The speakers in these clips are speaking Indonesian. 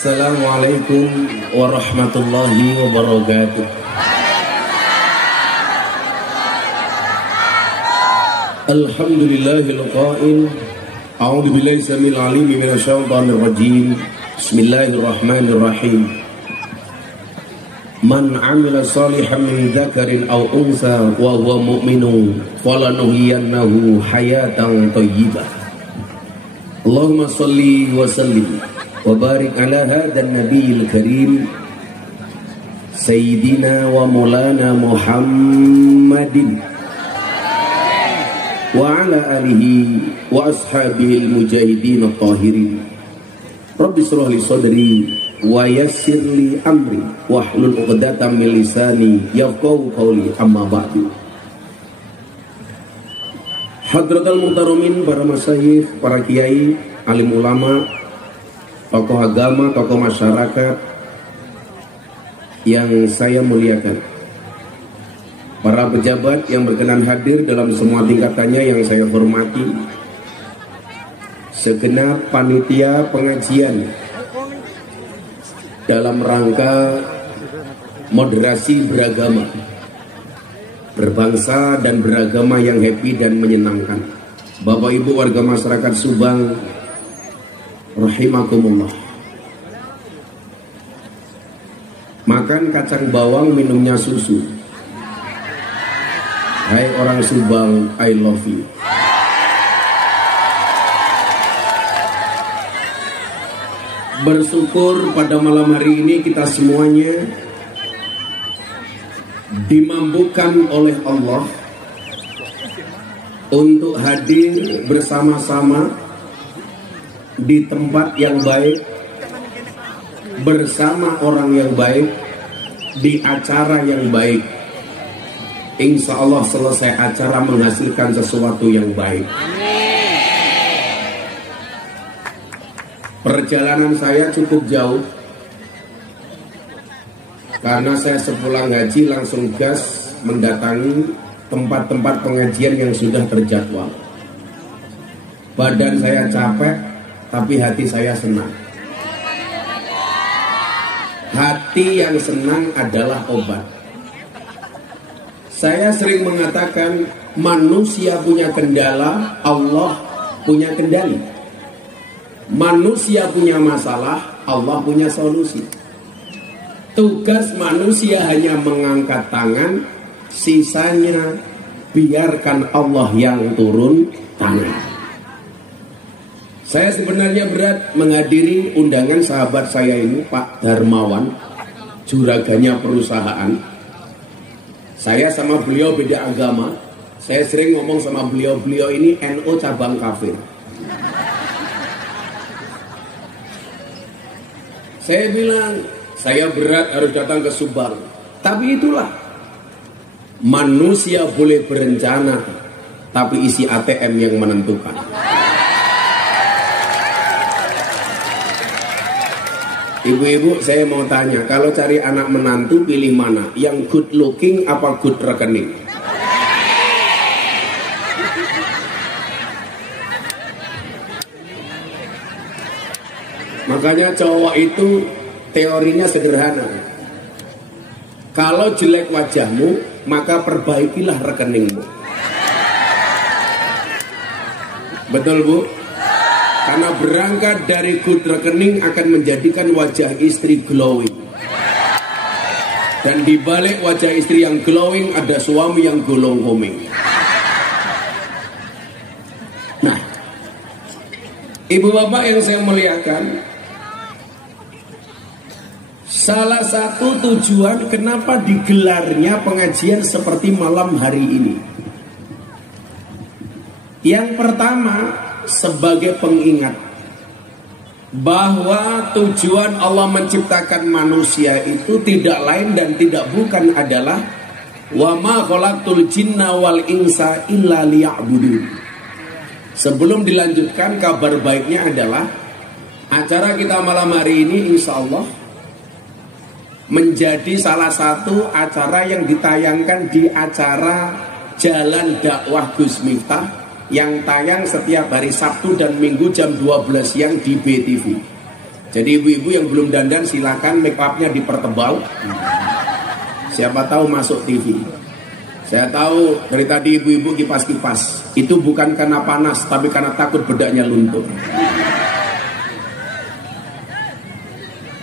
Assalamualaikum warahmatullahi wabarakatuh. Alhamdulillahil qail a'udzu billahi samil alim minasyaitonir rajim. Bismillahirrahmanirrahim. Man 'amila shalihan min dzakarin aw unsa wa huwa mu'minun falanuhyiyannahu hayatan thayyibah. Allahumma shalli wa sallim wa barik ala hadan nabiyil karim sayyidina wa maulana Muhammadin wa ala alihi wa ashabihi al-mujahidin at-tahirin. Rabbi shrah li sadri wa yassir li amri wahlul 'uqdatam min lisani yafqahu qawli, amma ba'du. Hadratul muhtaromin, para masyayikh, para kiai, alim ulama, tokoh agama, tokoh masyarakat yang saya muliakan, para pejabat yang berkenan hadir dalam semua tingkatannya yang saya hormati, segenap panitia pengajian dalam rangka moderasi beragama, berbangsa dan beragama yang happy dan menyenangkan. Bapak Ibu warga masyarakat Subang rahimakumullah. Makan kacang bawang, minumnya susu. Hai orang Subang, I love you. Bersyukur pada malam hari ini kita semuanya dimampukan oleh Allah untuk hadir bersama-sama di tempat yang baik, bersama orang yang baik, di acara yang baik. Insya Allah selesai acara menghasilkan sesuatu yang baik. Perjalanan saya cukup jauh karena saya sepulang haji langsung gas mendatangi tempat-tempat pengajian yang sudah terjadwal. Badan saya capek, tapi hati saya senang. Hati yang senang adalah obat. Saya sering mengatakan manusia punya kendala, Allah punya kendali. Manusia punya masalah, Allah punya solusi. Tugas manusia hanya mengangkat tangan, sisanya biarkan Allah yang turun tangan. Saya sebenarnya berat menghadiri undangan sahabat saya ini, Pak Darmawan, juraganya perusahaan. Saya sama beliau beda agama. Saya sering ngomong sama beliau ini NU cabang kafir. Saya bilang, saya berat harus datang ke Subang. Tapi itulah, manusia boleh berencana, tapi isi ATM yang menentukan. Ibu-ibu, saya mau tanya, kalau cari anak menantu pilih mana? Yang good looking apa good rekening? Makanya cowok itu teorinya sederhana. Kalau jelek wajahmu, maka perbaikilah rekeningmu. Betul, Bu? Karena berangkat dari good rekening akan menjadikan wajah istri glowing. Dan di balik wajah istri yang glowing ada suami yang golong komeng. Nah, ibu bapak yang saya muliakan, salah satu tujuan kenapa digelarnya pengajian seperti malam hari ini. Yang pertama, sebagai pengingat bahwa tujuan Allah menciptakan manusia itu tidak lain dan tidak bukan adalah wa ma khalaqtul jinna wal insa illa liya'budun. Sebelum dilanjutkan, kabar baiknya adalah acara kita malam hari ini insya Allah menjadi salah satu acara yang ditayangkan di acara Jalan Dakwah Gus Miftah yang tayang setiap hari Sabtu dan Minggu jam 12 siang di BTV. Jadi ibu-ibu yang belum dandan silakan make upnya dipertebal. Siapa tahu masuk TV. Saya tahu dari tadi ibu-ibu kipas-kipas. Itu bukan karena panas, tapi karena takut bedaknya luntur.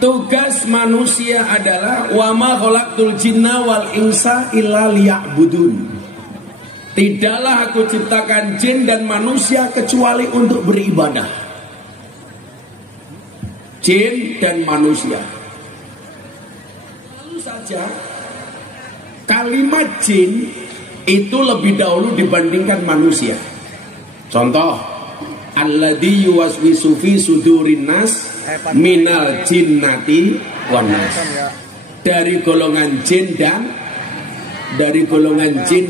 Tugas manusia adalah wa ma khalaqtul jinna wal insa illa liya'budun. Tidaklah aku ciptakan jin dan manusia kecuali untuk beribadah. Jin dan manusia. Lalu saja kalimat jin itu lebih dahulu dibandingkan manusia. Contoh, alladzi yuwaswisu fi sudurin nas minal jinnati wan nas. Dari golongan jin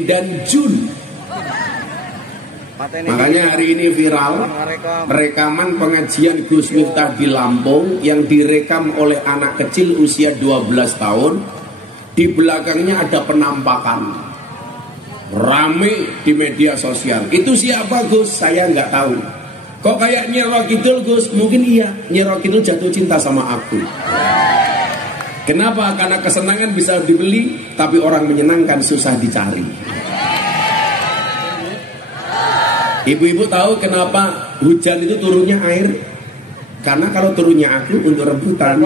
dan jun. Makanya hari ini viral rekaman pengajian Gus Miftah di Lampung yang direkam oleh anak kecil usia 12 tahun. Di belakangnya ada penampakan, rame di media sosial. Itu siapa Gus? Saya nggak tahu. Kok kayak Nyi Roro Kidul Gus? Mungkin iya, Nyi Roro Kidul jatuh cinta sama aku. Kenapa? Karena kesenangan bisa dibeli, tapi orang menyenangkan susah dicari. Ibu-ibu tahu kenapa hujan itu turunnya air? Karena kalau turunnya aku untuk rebutan.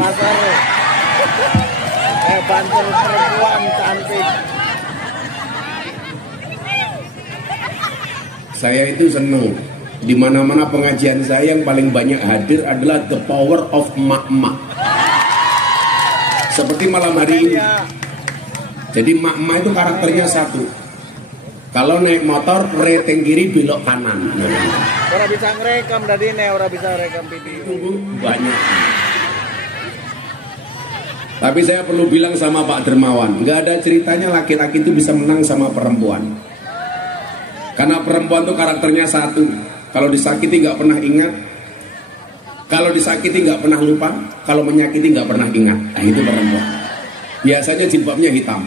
Bantul perempuan cantik. Saya itu senang. Di mana-mana pengajian saya yang paling banyak hadir adalah the power of mak-mak. Seperti malam hari ini. Jadi mak-mak itu karakternya satu. Kalau naik motor reteng kiri belok kanan. Orang bisa ngerekam tadi nih, orang bisa rekam video. Banyak. Tapi saya perlu bilang sama Pak Dermawan, nggak ada ceritanya laki-laki itu bisa menang sama perempuan. Karena perempuan itu karakternya satu. Kalau disakiti nggak pernah ingat. Kalau disakiti nggak pernah lupa. Kalau menyakiti nggak pernah ingat. Nah itu perempuan. Biasanya jilbabnya hitam.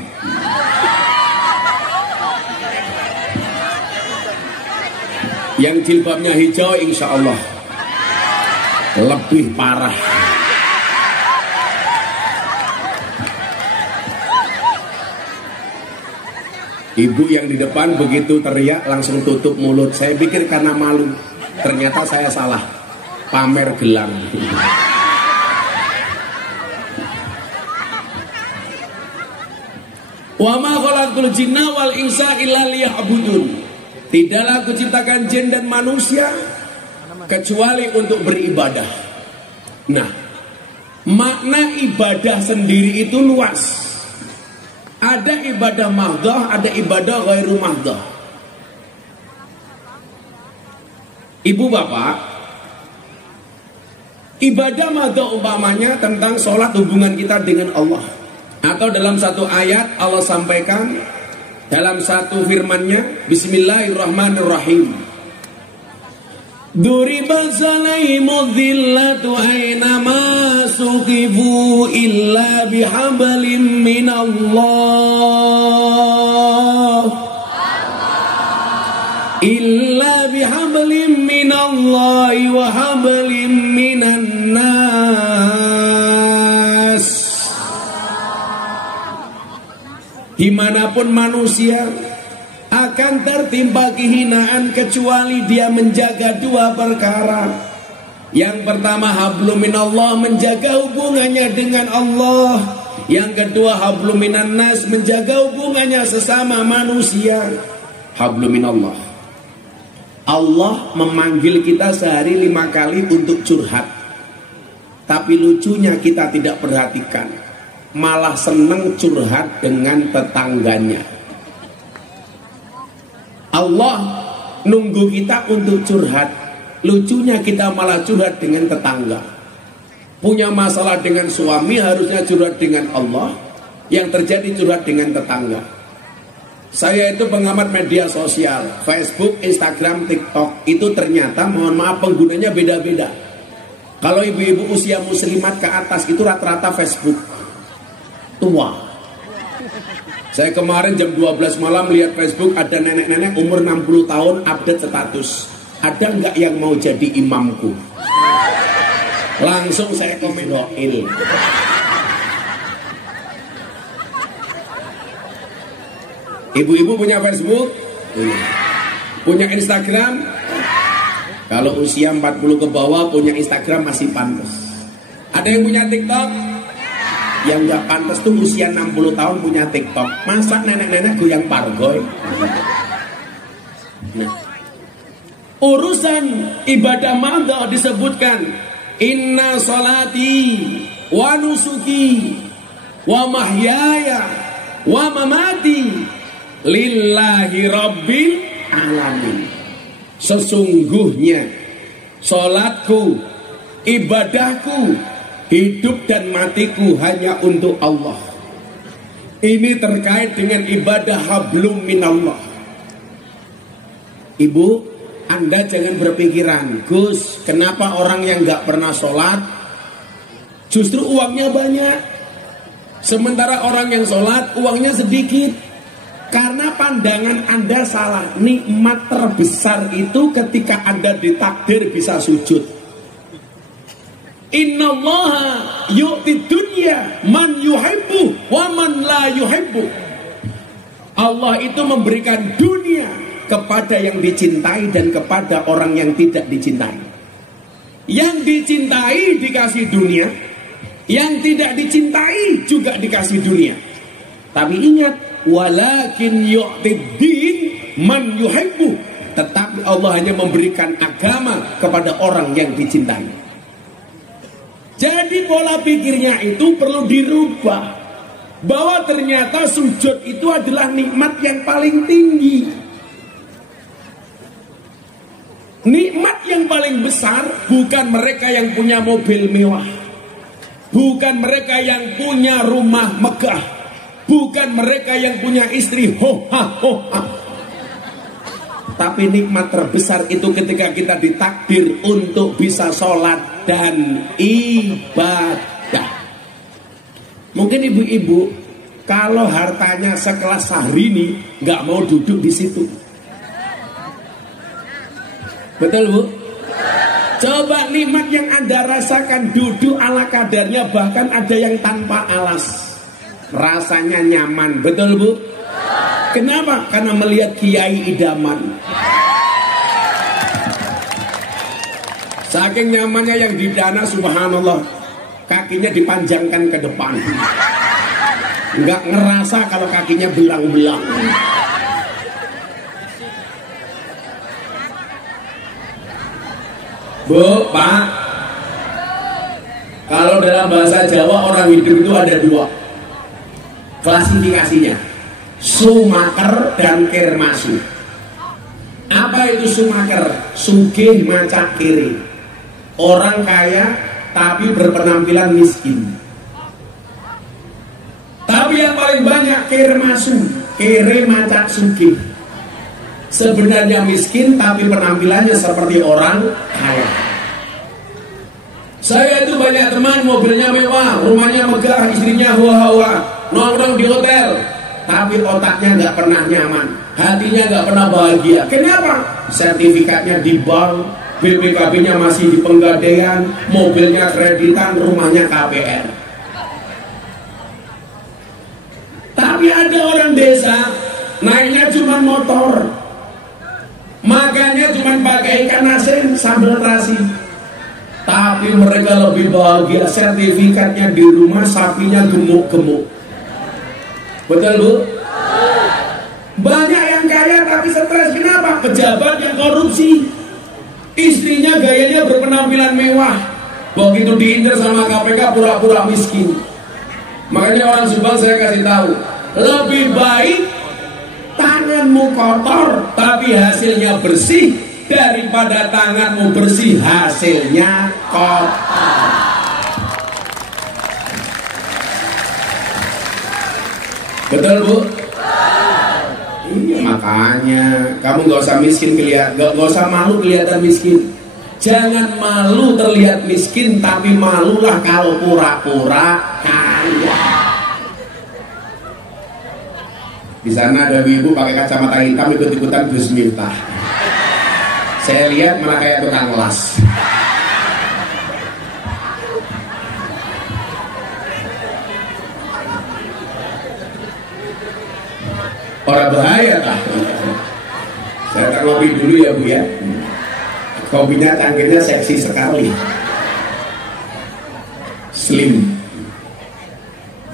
Yang jilbabnya hijau insya Allah lebih parah. Ibu yang di depan begitu teriak langsung tutup mulut. Saya pikir karena malu. Ternyata saya salah. Pamer gelang. Wa ma khalaqtul jinna wal insa illa liya'budun. Tidaklah aku ciptakan jin dan manusia kecuali untuk beribadah. Nah, makna ibadah sendiri itu luas. Ada ibadah mahdoh, ada ibadah ghairu mahdoh. Ibu bapak, ibadah mahdoh umpamanya tentang sholat hubungan kita dengan Allah. Atau dalam satu ayat Allah sampaikan dalam satu firman-Nya, Bismillahirrahmanirrahim. Duribat alaihimudz zillatu aynama suqifu illa bihablin minallah. Illa bihablin minallahi wa hablin minan nas. Dimanapun manusia akan tertimpa kehinaan kecuali dia menjaga dua perkara. Yang pertama hablum minallah, menjaga hubungannya dengan Allah. Yang kedua hablum minan nas, menjaga hubungannya sesama manusia. Hablum minallah. Allah memanggil kita sehari 5 kali untuk curhat. Tapi lucunya kita tidak perhatikan, malah senang curhat dengan tetangganya. Allah nunggu kita untuk curhat. Lucunya kita malah curhat dengan tetangga. Punya masalah dengan suami harusnya curhat dengan Allah. Yang terjadi curhat dengan tetangga. Saya itu pengamat media sosial, Facebook, Instagram, TikTok. Itu ternyata mohon maaf penggunanya beda-beda. Kalau ibu-ibu usia muslimat ke atas itu rata-rata Facebook tua. Saya kemarin jam 12 malam lihat Facebook ada nenek-nenek umur 60 tahun update status. Ada nggak yang mau jadi imamku? Langsung saya komen Israel. Ibu-ibu punya Facebook? Punya Instagram? Kalau usia 40 ke bawah punya Instagram masih pantas. Ada yang punya TikTok? Yang nggak pantas tuh usia 60 tahun punya TikTok. Masa nenek-nenek goyang pargoy? Nah, urusan ibadah madha disebutkan inna sholati wa nusuki wa mahyaya wa mamati lillahi rabbil alamin. Sesungguhnya sholatku, ibadahku, hidup dan matiku hanya untuk Allah. Ini terkait dengan ibadah hablum minallah. Ibu, Anda jangan berpikiran, Gus, kenapa orang yang gak pernah sholat justru uangnya banyak, sementara orang yang sholat uangnya sedikit? Karena pandangan Anda salah. Nikmat terbesar itu ketika Anda ditakdir bisa sujud. Innallaha yu'ti dunya man yuhibbu wa man la yuhibbu. Allah itu memberikan dunia kepada yang dicintai dan kepada orang yang tidak dicintai. Yang dicintai dikasih dunia, yang tidak dicintai juga dikasih dunia. Tapi ingat, walakin yu'tid din man yuhibbu. Tetapi Allah hanya memberikan agama kepada orang yang dicintai. Jadi pola pikirnya itu perlu dirubah, bahwa ternyata sujud itu adalah nikmat yang paling tinggi. Nikmat yang paling besar bukan mereka yang punya mobil mewah, bukan mereka yang punya rumah megah, bukan mereka yang punya istri hoha. Tapi nikmat terbesar itu ketika kita ditakdir untuk bisa sholat dan ibadah. Mungkin ibu-ibu kalau hartanya sekelas Syahrini nggak mau duduk di situ. Betul, Bu? Coba nikmat yang Anda rasakan, duduk ala kadarnya, bahkan ada yang tanpa alas. Rasanya nyaman, betul, Bu? Kenapa? Karena melihat kiai idaman. Saking nyamannya yang di dana, subhanallah, kakinya dipanjangkan ke depan. Nggak ngerasa kalau kakinya belang-belang. Bu, Pak, kalau dalam bahasa Jawa orang hidup itu ada dua klasifikasinya, sumaker dan kermasu. Apa itu sumaker? Sugih macak kiri, orang kaya tapi berpenampilan miskin. Tapi yang paling banyak kermasu, kere macak sugih. Sebenarnya miskin tapi penampilannya seperti orang kaya. Saya itu banyak teman, mobilnya mewah, rumahnya megah, istrinya hua-hua, nongkrong di hotel, tapi otaknya nggak pernah nyaman, hatinya nggak pernah bahagia. Kenapa? Sertifikatnya di bank, BPKB-nya masih di penggadaian, mobilnya kreditan, rumahnya KPR. Tapi ada orang desa naiknya cuma motor, makannya cuma pakai ikan asin sambal terasi. Tapi mereka lebih bahagia, sertifikatnya di rumah, sapinya gemuk-gemuk. Betul, Bu? Banyak yang kaya tapi stres. Kenapa? Pejabat yang korupsi, istrinya gayanya berpenampilan mewah, begitu diincar sama KPK pura-pura miskin. Makanya orang Subang saya kasih tahu, lebih baik tanganmu kotor tapi hasilnya bersih daripada tanganmu bersih hasilnya kotor. Betul, Bu? Iya, makanya kamu nggak usah miskin kelihatan, nggak usah malu kelihatan miskin. Jangan malu terlihat miskin, tapi malulah kalau pura-pura kaya. Di sana ada ibu pakai kacamata hitam ikut-ikutan Gus Miftah. Saya lihat malah kayak tukang las. Orang bahaya tak? Saya tak ngopi dulu ya Bu ya. Kopinya cangkirnya seksi sekali, slim,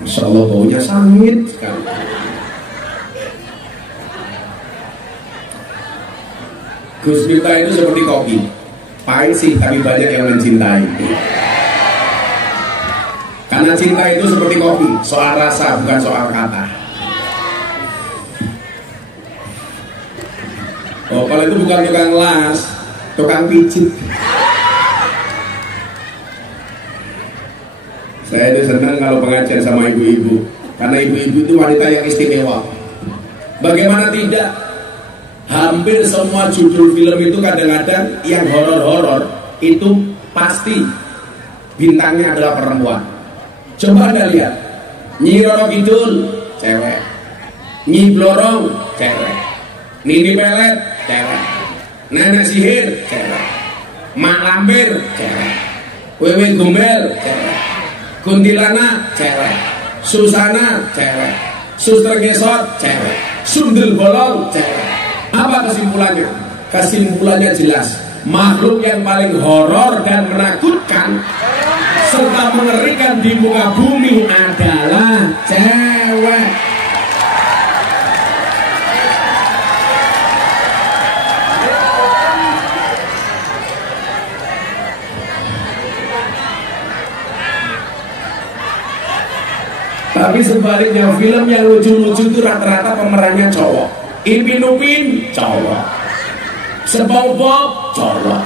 Masya Allah baunya sangit sekali. Gus Miftah itu seperti kopi, pahit sih tapi banyak yang mencintai. Karena cinta itu seperti kopi, soal rasa bukan soal kata. Oh, kalau itu bukan tukang las, tukang pijit. Saya itu senang kalau pengajian sama ibu-ibu, karena ibu-ibu itu wanita yang istimewa. Bagaimana tidak? Hampir semua judul film itu kadang-kadang yang horor-horor itu pasti bintangnya adalah perempuan. Coba Anda lihat, Nyi Roro Kidul cewek, Nyi Blorong cewek, Nini Pelet cewek, Nenek Sihir cewek, Mak Lampir cewek, Wewe Gombel cewek, Kuntilanak cewek, Susana cewek, Suster Gesot cewek, Sundel Bolong cewek. Apa kesimpulannya? Kesimpulannya jelas, makhluk yang paling horor dan menakutkan serta mengerikan di muka bumi adalah cewek. Tapi sebaliknya film yang lucu-lucu itu rata-rata pemerannya cowok. Ipin Upin cowok, SpongeBob cowok,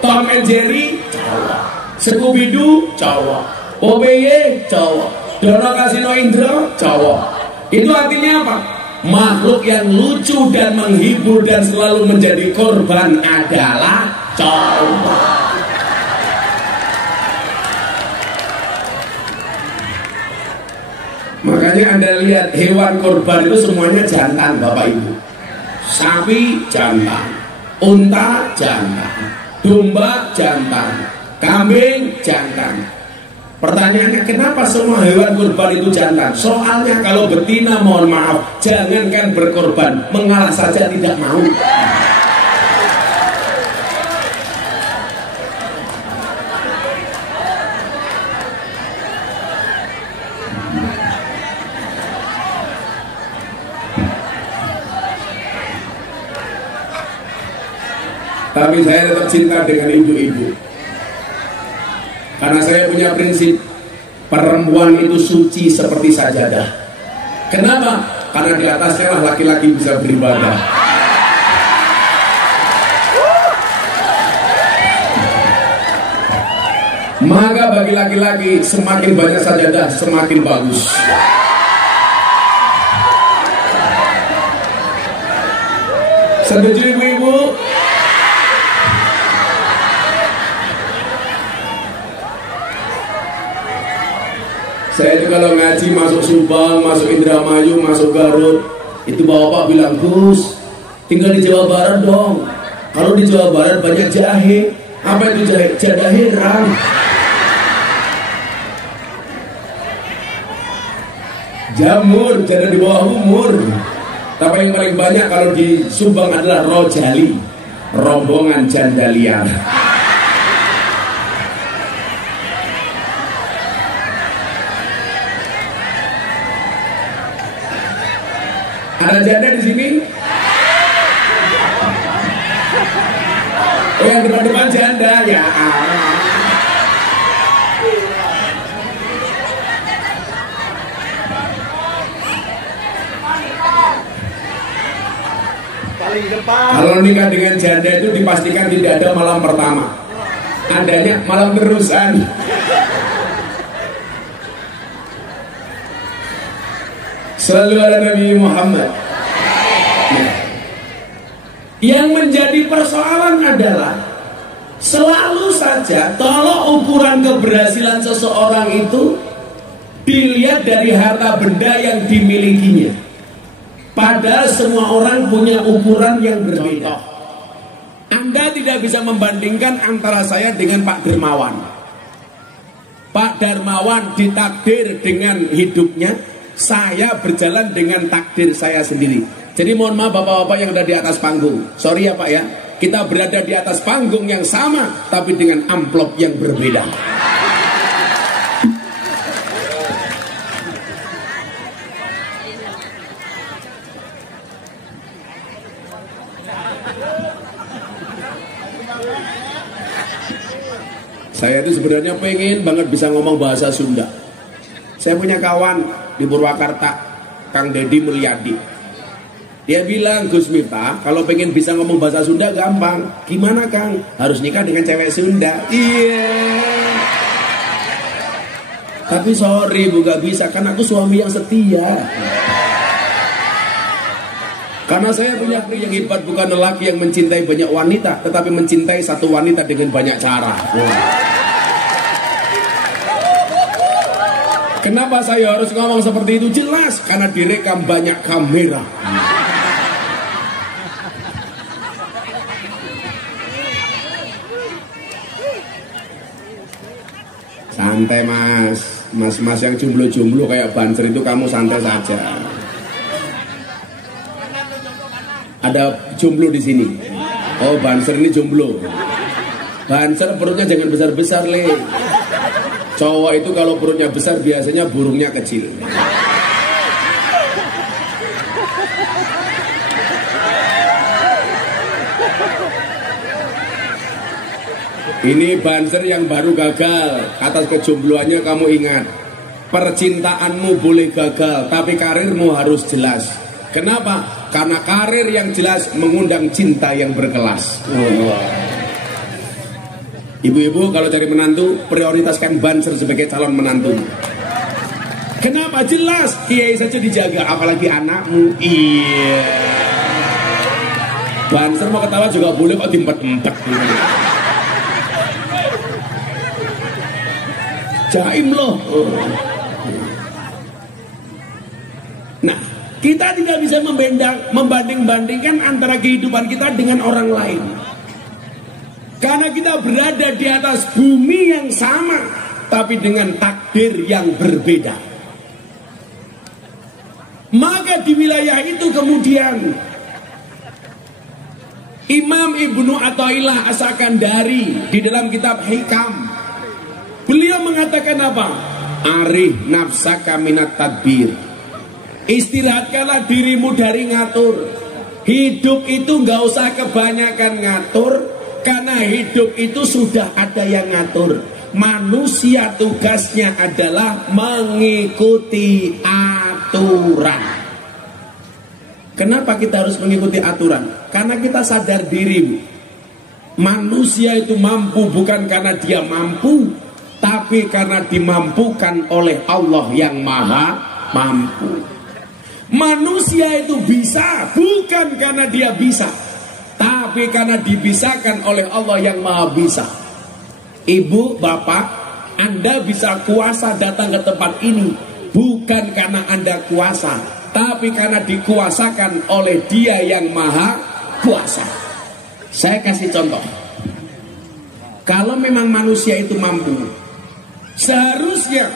Tom and Jerry cowok, Scooby Doo cowok, Popeye cowok, Dono Kasino Indro cowok. Itu artinya apa? Makhluk yang lucu dan menghibur dan selalu menjadi korban adalah cowok. Makanya Anda lihat hewan korban itu semuanya jantan Bapak Ibu. Sapi jantan, unta jantan, domba jantan, kambing jantan. Pertanyaannya, kenapa semua hewan kurban itu jantan? Soalnya kalau betina, mohon maaf, jangankan berkorban, mengalah saja tidak mau. Tapi saya tetap cinta dengan ibu-ibu, karena saya punya prinsip perempuan itu suci seperti sajadah. Kenapa? Karena di atasnya lah laki-laki bisa beribadah. Maka bagi laki-laki semakin banyak sajadah semakin bagus. Setuju ibu-ibu? Saya itu kalau ngaji masuk Subang, masuk Indramayu, masuk Garut, itu bapak bilang, Gus, tinggal di Jawa Barat dong. Kalau di Jawa Barat banyak jahe. Apa itu jahe? Jadah herang. Jamur, jadah di bawah umur. Tapi yang paling banyak kalau di Subang adalah rojali, rombongan janda liar. Ada janda di sini? Oh, yang depan-depan janda ya. Paling depan. Kalau nikah dengan janda itu dipastikan tidak ada malam pertama, adanya malam terusan. Selalu ada Nabi Muhammad. Yang menjadi persoalan adalah selalu saja kalau ukuran keberhasilan seseorang itu dilihat dari harta benda yang dimilikinya. Padahal semua orang punya ukuran yang berbeda. Anda tidak bisa membandingkan antara saya dengan Pak Darmawan. Pak Darmawan ditakdir dengan hidupnya Saya berjalan dengan takdir saya sendiri. Jadi mohon maaf bapak-bapak yang ada di atas panggung. Sorry ya Pak ya, kita berada di atas panggung yang sama tapi dengan amplop yang berbeda. Saya itu sebenarnya pengen banget bisa ngomong bahasa Sunda. Saya punya kawan di Purwakarta, Kang Deddy Mulyadi. Dia bilang, Gus Miftah, kalau pengen bisa ngomong bahasa Sunda gampang. Gimana Kang? Harus nikah dengan cewek Sunda. Iya. Tapi sorry Bu, gak bisa, kan aku suami yang setia. Karena saya punya yang hebat bukan lelaki yang mencintai banyak wanita, tetapi mencintai satu wanita dengan banyak cara. Kenapa saya harus ngomong seperti itu? Jelas, karena direkam banyak kamera. Santai mas yang jomblo-jomblo kayak Banser itu kamu santai saja. Ada jomblo di sini. Oh Banser ini jomblo. Banser perutnya jangan besar-besar le. Cowok itu kalau perutnya besar biasanya burungnya kecil. Ini Banser yang baru gagal. Atas kejombloannya kamu ingat, percintaanmu boleh gagal, tapi karirmu harus jelas. Kenapa? Karena karir yang jelas mengundang cinta yang berkelas. Ibu-ibu kalau cari menantu, prioritaskan Banser sebagai calon menantu. Kenapa? Jelas, kiai saja dijaga, apalagi anakmu. Iya. Banser mau ketawa juga boleh kok diempet-empet. Jaim loh. Nah, kita tidak bisa membanding-bandingkan antara kehidupan kita dengan orang lain. Karena kita berada di atas bumi yang sama, tapi dengan takdir yang berbeda. Maka di wilayah itu kemudian Imam Ibnu Athaillah As-Sakandari di dalam kitab Hikam, beliau mengatakan apa? Arih nafsaka minat tadbir. Istirahatkanlah dirimu dari ngatur. Hidup itu nggak usah kebanyakan ngatur, karena hidup itu sudah ada yang ngatur. Manusia tugasnya adalah mengikuti aturan. Kenapa kita harus mengikuti aturan? Karena kita sadar diri. Manusia itu mampu bukan karena dia mampu, tapi karena dimampukan oleh Allah yang maha mampu. Manusia itu bisa bukan karena dia bisa, tapi karena dibisakan oleh Allah yang maha bisa. Ibu, bapak, Anda bisa kuasa datang ke tempat ini bukan karena Anda kuasa, tapi karena dikuasakan oleh Dia yang maha kuasa. Saya kasih contoh. Kalau memang manusia itu mampu, seharusnya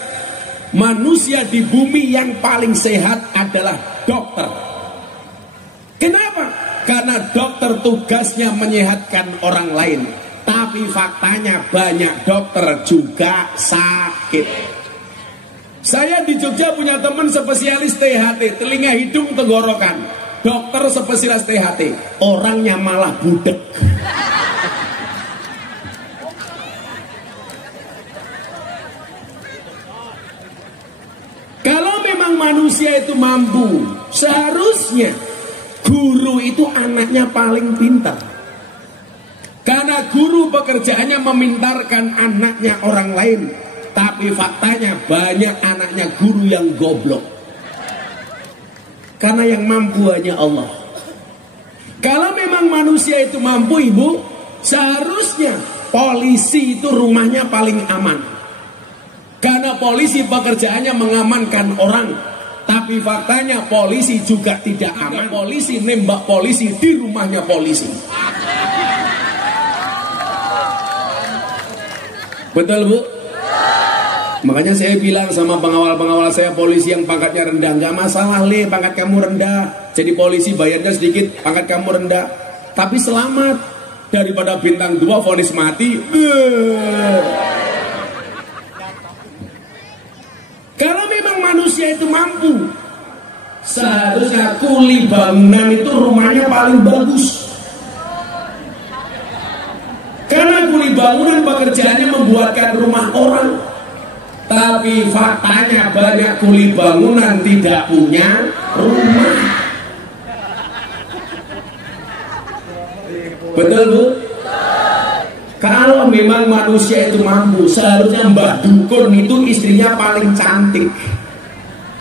manusia di bumi yang paling sehat adalah dokter. Kenapa? Karena dokter tugasnya menyehatkan orang lain. Tapi faktanya banyak dokter juga sakit. Saya di Jogja punya teman spesialis THT, telinga hidung tenggorokan. Dokter spesialis THT, orangnya malah budek. Kalau memang manusia itu mampu, seharusnya guru itu anaknya paling pintar. Karena guru pekerjaannya memintarkan anaknya orang lain. Tapi faktanya banyak anaknya guru yang goblok. Karena yang mampu hanya Allah. Kalau memang manusia itu mampu ibu, seharusnya polisi itu rumahnya paling aman. Karena polisi pekerjaannya mengamankan orang. Tapi faktanya polisi juga tidak aman. Polisi nembak polisi di rumahnya polisi. Betul bu? Makanya saya bilang sama pengawal-pengawal saya, polisi yang pangkatnya rendah, nggak masalah le, pangkat kamu rendah, jadi polisi bayarnya sedikit, pangkat kamu rendah, tapi selamat daripada bintang 2 vonis mati. Kalau memang manusia itu mampu, seharusnya kuli bangunan itu rumahnya paling bagus. Karena kuli bangunan pekerjaannya membuatkan rumah orang. Tapi faktanya banyak kuli bangunan tidak punya rumah. Betul Bu? Kalau memang manusia itu mampu, seharusnya Mbak Dukun itu istrinya paling cantik.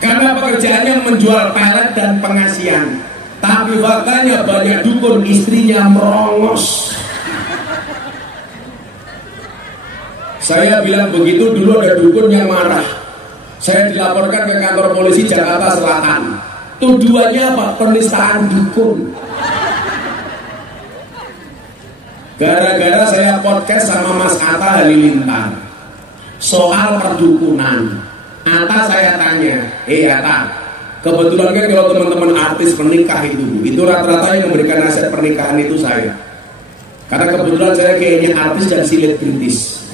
Karena pekerjaannya menjual pelet dan pengasihan. Tapi faktanya banyak dukun istrinya merongos. Saya bilang begitu, dulu ada dukun yang marah. Saya dilaporkan ke kantor polisi Jakarta Selatan. Tuduhannya apa? Penistaan dukun. Gara-gara saya podcast sama Mas Atta Halilintar soal perdukunan. Atta saya tanya, Atta, kebetulan kan kalau teman-teman artis menikah itu rata-rata yang memberikan nasihat pernikahan itu saya. Karena kebetulan saya kayaknya artis dan selebritis.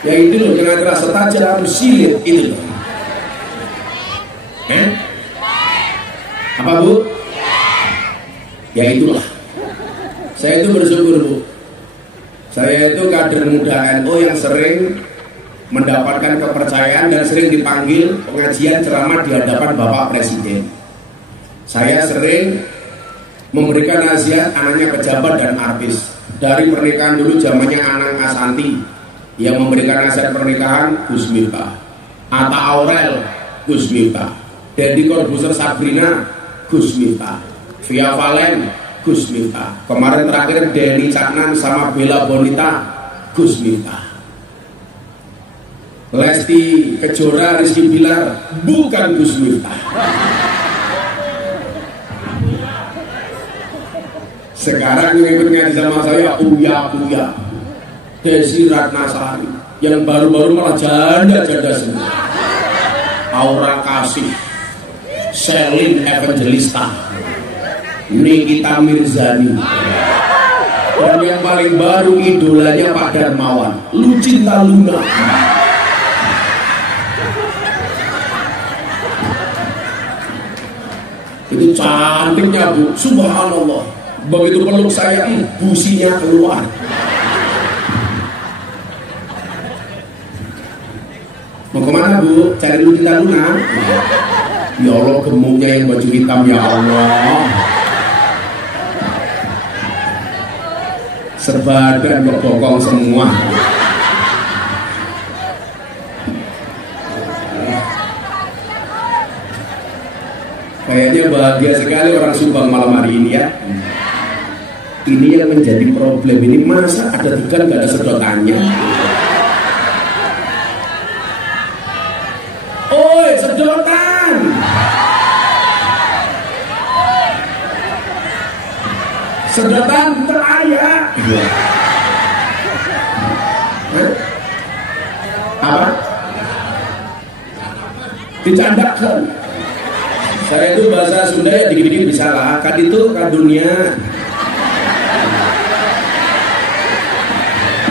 Ya itu loh, jangan terasa tajam, silit itu loh. Apa Bu? Ya itulah. Saya itu bersyukur Bu. Saya itu kader muda NU yang sering mendapatkan kepercayaan dan sering dipanggil pengajian ceramah di hadapan Bapak Presiden. Saya sering memberikan nasihat anaknya pejabat dan artis. Dari pernikahan dulu zamannya Anang Asanti, yang memberikan nasihat pernikahan Gus Miftah, Atta Aurel Gus Miftah, Deddy Corbuzier Sabrina Gus Miftah, Via Valen Gus Miftah, kemarin terakhir Denny Caknan sama Bella Bonita Gus Miftah, Lesti Kejora Rizky Bilar bukan Gus Miftah. Sekarang yang ikut ngaji sama saya Uya Desi Ratnasari, yang baru-baru malah janda-janda semua. Aura Kasih, Selin Evangelista, Nikita Mirzani, dan yang paling baru idolanya Pak Darmawan, Lucinta Luna. Itu cantiknya Bu, subhanallah. Begitu peluk saya, businya keluar. Mau kemana Bu? Cari Lucinta Luna? Ya Allah, gemuknya yang baju hitam, ya Allah. Sebadan kebokong semua. Kayaknya bahagia sekali orang Subang malam hari ini ya. Ini yang menjadi problem ini, masa ada tegan gak ada sedotannya. Oi, sedotan. Sedotan terayak. Apa? Dicandakan. Saya itu bahasa Sunda ya dikit-dikit bisa lah. Kad itu kadunya.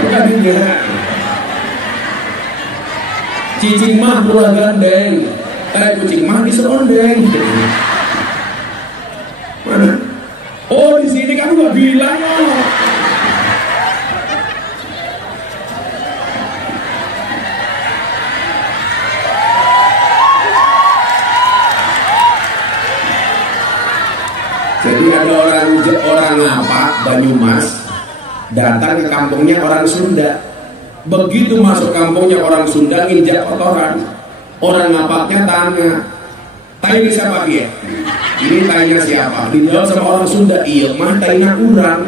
Kadunya. Cicing mah pula gandeng, kucing mah diserondeng. Mana? Oh di sini kamu nggak bilang loh. Jadi ada orang apa Banyumas datang ke kampungnya orang Sunda. Begitu masuk kampungnya orang Sunda nginjak kotoran, orang ngapaknya tanya, "Tai ini siapa dia?" Ini tanya siapa? Dijawab sama orang Sunda, "Iya mah tanya urang."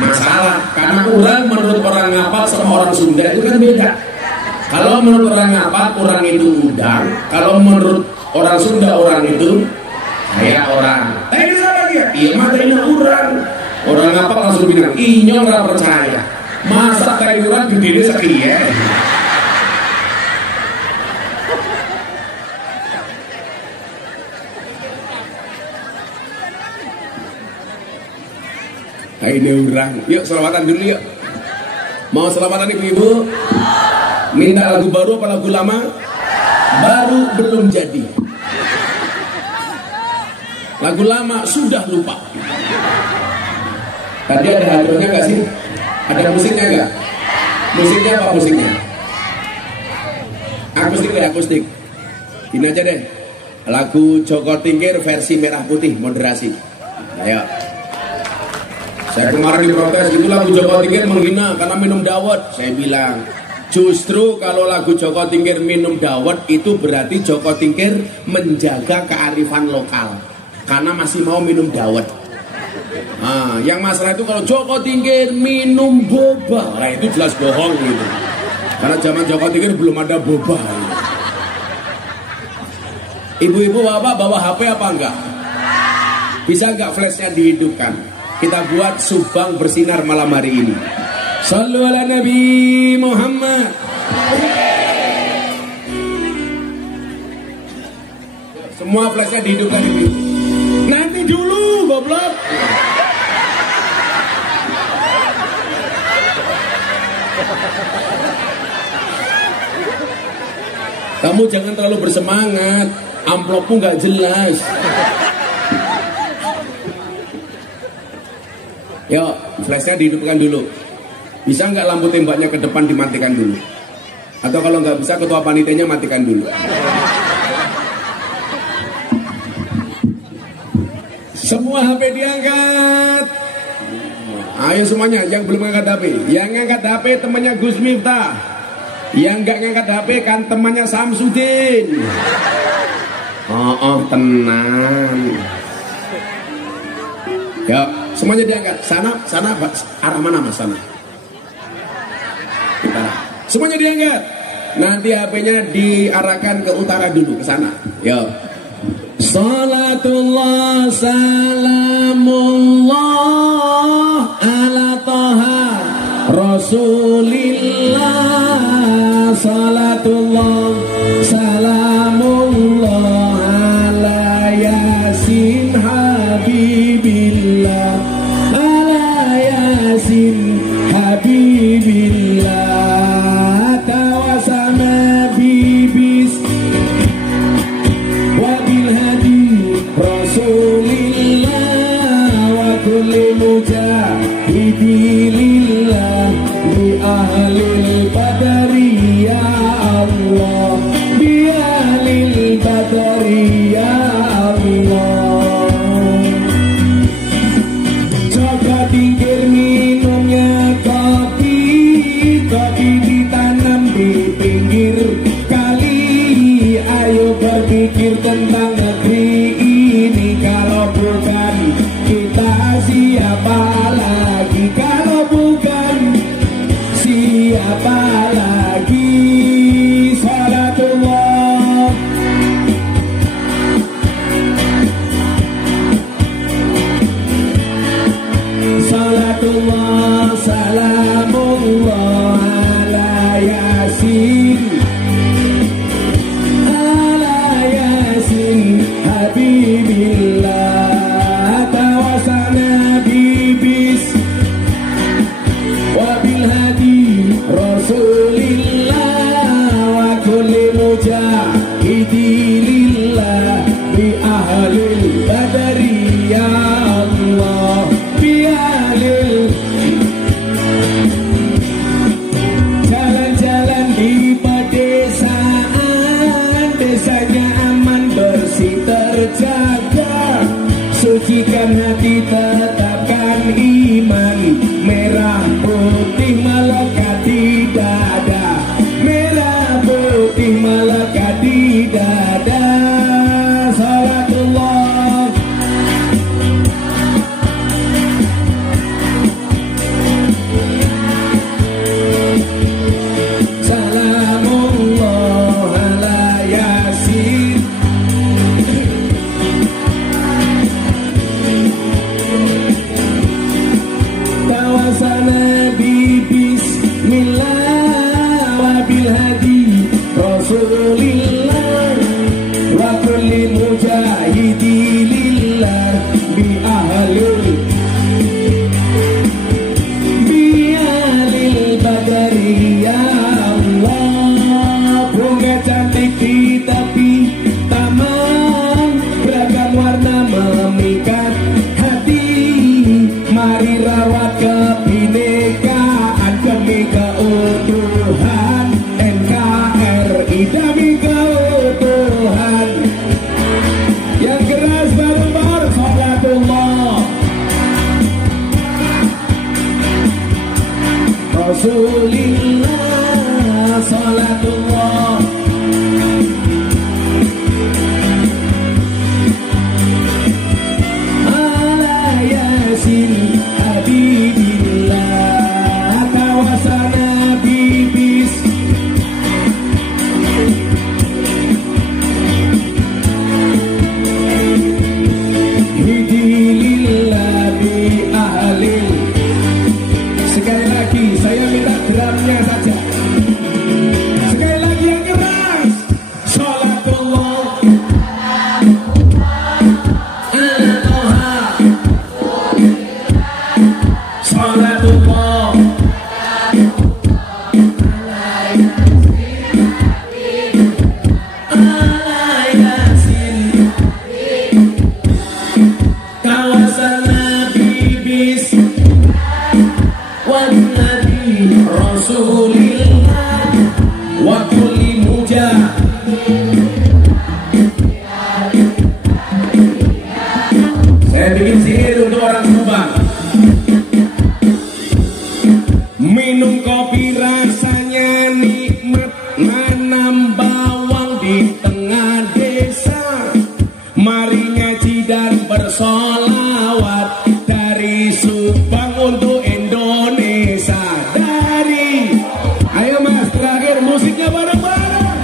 Masalah karena urang menurut orang ngapak sama orang Sunda itu kan beda. Kalau menurut orang ngapak urang itu udang, kalau menurut orang Sunda orang itu kayak orang. "Tai ini siapa dia?" "Iya mah tanya urang." Orang apa langsung bilang, inyo nggak percaya. Masa kayuran gede sekian. Nah, ini orang. Yuk selawatan dulu yuk. Mau selawatan ibu-ibu? Minta lagu baru apa lagu lama? Baru belum jadi. Lagu lama sudah lupa. Tadi ada hadronya nggak sih? Ada musiknya nggak? Musiknya apa musiknya? Akustik nggak akustik? Ini aja deh. Lagu Joko Tingkir versi merah putih moderasi. Ayo. Saya kemarin diprotes itu lagu Joko Tingkir menghina karena minum dawet. Saya bilang justru kalau lagu Joko Tingkir minum dawet itu berarti Joko Tingkir menjaga kearifan lokal karena masih mau minum dawet. Nah, yang masalah itu kalau Joko Tingkir minum boba, nah itu jelas bohong gitu. Karena zaman Joko Tingkir belum ada boba. Gitu. Ibu-ibu bapak bawa HP apa enggak? Bisa enggak flashnya dihidupkan? Kita buat Subang bersinar malam hari ini. Shallu ala Nabi Muhammad. Semua flashnya dihidupkan ini. Nanti dulu, goblok. Kamu jangan terlalu bersemangat. Amplopmu nggak jelas. Yuk, flashnya dihidupkan dulu. Bisa nggak lampu tembaknya ke depan dimatikan dulu? Atau kalau nggak bisa, ketua panitianya matikan dulu. Semua HP diangkat. Ayo semuanya, yang belum ngangkat HP. Yang ngangkat HP temannya Gus Miftah. Yang nggak ngangkat HP kan temannya Samsudin. Oh, tenang. Yuk, semuanya diangkat. Sana, arah mana mas sana? Utara. Semuanya diangkat. Nanti HP-nya diarahkan ke utara dulu, ke sana. Yuk. Salatullah salamullah ala Taha Rasulillah. Salatullah salamullah ala Yasin Habibillah. Ala Yasin Habibillah. Tawasama bibis wabil hadi Rasulillah wa kulli mujahidilillah bi ahlil badari ya Allah, bi ahlil badari ya Allah. Joko Tingkir minumnya kopi, kopi ditanam di pinggir kali. Ayo berpikir tentang negeri ini. Kalau bukan kita siapa lagi? Kalau bukan siapa lagi? Salatullah Salatullah salamullah ala Yasin Habibillah. Tawasana bibis wabil hadi Rasulillah. wabil hadi Rasulillah wa kulli mujahidi lillah bi ahlil badari ya Allah. Bunga cantik di tepi taman, beragam warna memikat hati. Mari rawat kebinekaan demi keutuhan NKRI, demi keutuhan. Yang keras bareng-bareng salatullah Rasulillah, salatullah. Ala yasin habibillah, tawasana bibis. Hidilillah bi ahlil. Sekali lagi saya minta drumnya saja. Sekali lagi yang keras. Salatullah ala Toha. Salatullah ala Yasin Kawasana bibis wan nabi Rasulillah wa kulli mujah. Saya bikin sihir untuk orang Subang. Minum kopi rasanya nikmat, nanam bawang di tengah desa. Mari ngaji dan bersolawat dari Subang untuk Indonesia. Dari, ayo mas, terakhir musiknya bareng-bareng.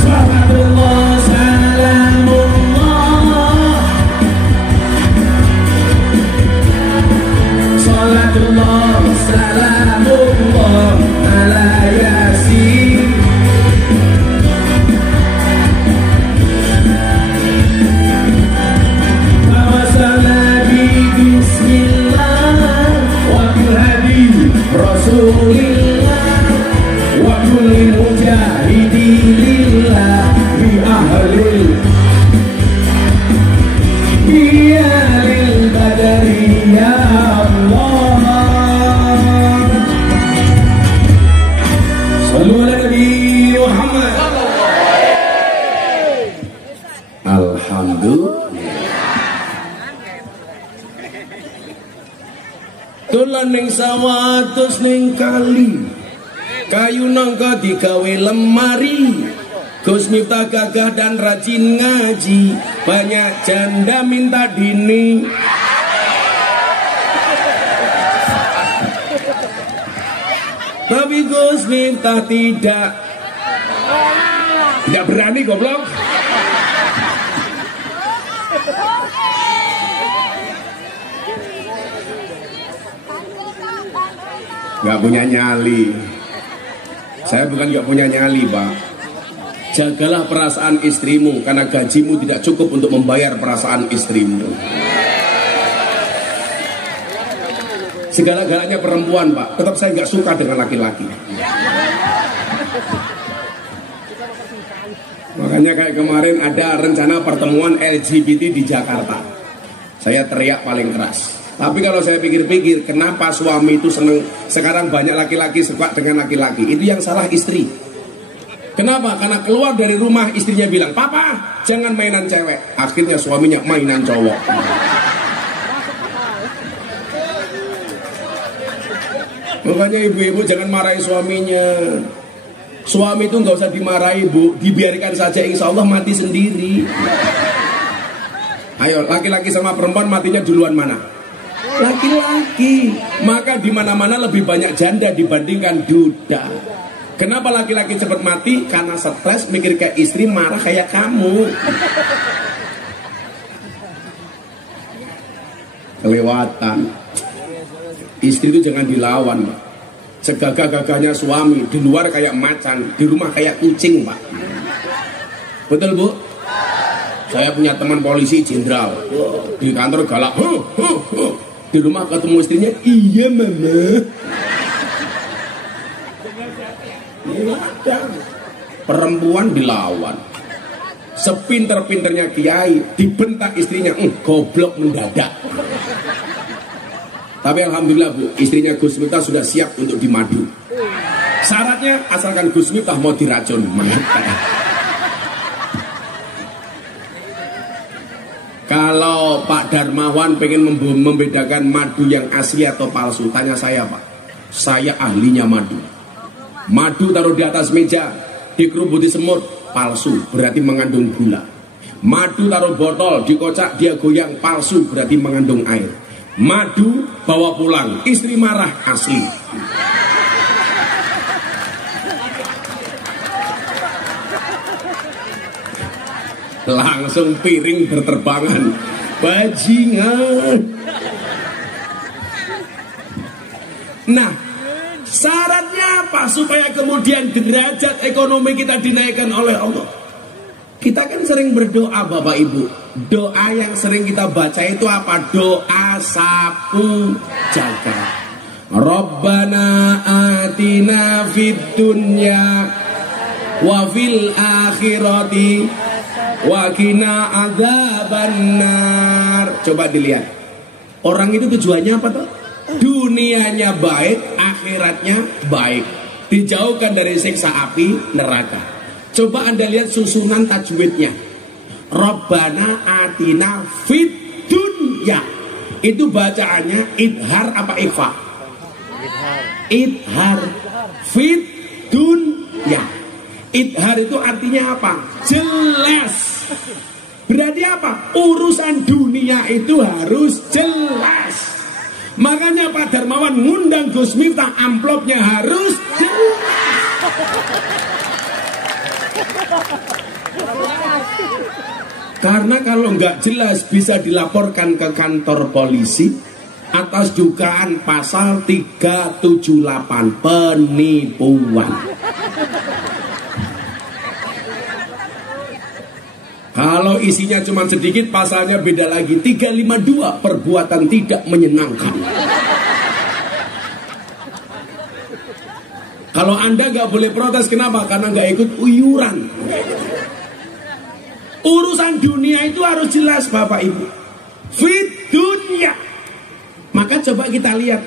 Salatullah, salamullah. Salatullah, salamullah ala Yasin. Tawasana bi bismillah wa bil hadi Rasulillah wa kulli mujahidi lillah bi ahlil biyalil badari ya Allah. Sallu ala Nabi Muhammad. Alhamdulillah. Tulan ning sawah terus ning kali, kayu nangka digawe lemari. Gus Miftah gagah dan rajin ngaji, banyak janda minta dini. Tapi Gus Miftah tidak berani goblok. Gak punya nyali. Saya bukan gak punya nyali, Pak. Jagalah perasaan istrimu, karena gajimu tidak cukup untuk membayar perasaan istrimu. Segala-galanya perempuan, Pak. Tetap saya gak suka dengan laki-laki. Makanya kayak kemarin ada rencana pertemuan LGBT di Jakarta. Saya teriak paling keras. Tapi kalau saya pikir-pikir, kenapa suami itu seneng sekarang banyak laki-laki suka dengan laki-laki? Itu yang salah istri. Kenapa? Karena keluar dari rumah istrinya bilang, "Papa, jangan mainan cewek." Akhirnya suaminya mainan cowok. Makanya ibu-ibu jangan marahi suaminya. Suami itu nggak usah dimarahi, Bu. Dibiarkan saja, insya Allah mati sendiri. Ayo, laki-laki sama perempuan matinya duluan mana? Laki-laki. Maka di mana-mana lebih banyak janda dibandingkan duda. Kenapa laki-laki cepat mati? Karena stres, mikir kayak istri, marah kayak kamu. Kelewatan. Istri itu jangan dilawan, Pak. Segagah-gagahnya suami, di luar kayak macan, di rumah kayak kucing, Pak. Betul, Bu? Saya punya teman polisi jenderal, di kantor galak, di rumah ketemu istrinya, iya mama. Ya, perempuan dilawan. Sepinter-pinternya kiai dibentak istrinya, goblok mendadak. Tapi alhamdulillah Bu, istrinya Gus Miftah sudah siap untuk dimadu. Syaratnya asalkan Gus Miftah mau diracun. Kalau Pak Darmawan pengen membedakan madu yang asli atau palsu, tanya saya Pak. Saya ahlinya madu. Madu taruh di atas meja, dikerubuti semut, palsu, berarti mengandung gula. Madu taruh botol, dikocak, dia goyang, palsu, berarti mengandung air. Madu bawa pulang, istri marah, asli. Langsung piring berterbangan, bajingan. Nah, syaratnya apa supaya kemudian derajat ekonomi kita dinaikkan oleh Allah? Kita kan sering berdoa Bapak Ibu. Doa yang sering kita baca itu apa? Doa sapu jagat. Rabbana atina fid dunya wa fil akhirati wa qina adzabannar. Coba dilihat. Orang itu tujuannya apa tuh? Dunianya baik, akhiratnya baik. Dijauhkan dari siksa api neraka. Coba Anda lihat susunan tajwidnya. Rabbana atina fid dunya. Itu bacaannya idhar apa ikhfa? Idhar. Fid dunya. Idhar itu artinya apa? Jelas. Berarti apa? Urusan dunia itu harus jelas. Makanya Pak Darmawan ngundang Gus Miftah, amplopnya harus jelas. Karena kalau nggak jelas bisa dilaporkan ke kantor polisi atas dugaan pasal 378 penipuan. Kalau isinya cuma sedikit, pasalnya beda lagi. 352 perbuatan tidak menyenangkan. Kalau Anda nggak boleh protes, kenapa? Karena nggak ikut uyuran. Urusan dunia itu harus jelas Bapak Ibu. Fit dunia. Maka coba kita lihat.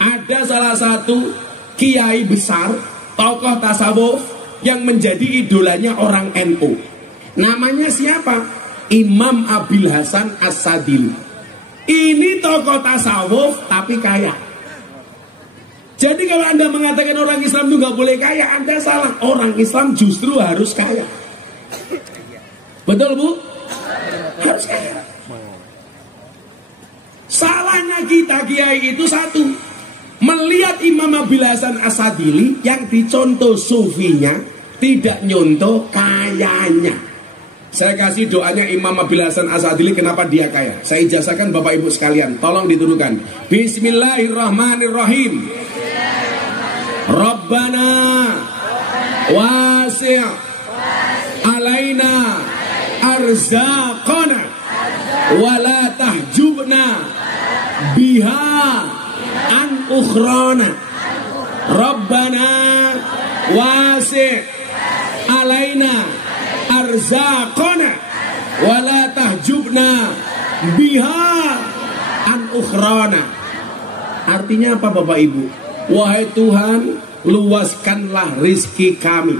Ada salah satu kiai besar, tokoh tasawuf yang menjadi idolanya orang NU. Namanya siapa? Imam Abil Hasan As-Sadili. Ini tokoh tasawuf tapi kaya. Jadi kalau Anda mengatakan orang Islam itu nggak boleh kaya, Anda salah. Orang Islam justru harus kaya. Betul Bu? Harus kaya. Salahnya kita kiai itu satu, melihat Imam Abil Hasan As-Sadili yang dicontoh sufinya, tidak nyontoh kayanya. Saya kasih doanya Imam Abil Hasan As-Sadili kenapa dia kaya. Saya ijazahkan Bapak Ibu sekalian, tolong diturunkan. Bismillahirrahmanirrahim. Rabbana wasi' alaina arzaqana wala tahjubna biha an ukhrana. Rabbana wasi' alaina arzaqana wala tahjubna biha an ukhrana. Artinya apa Bapak Ibu? Wahai Tuhan, luaskanlah rizki kami,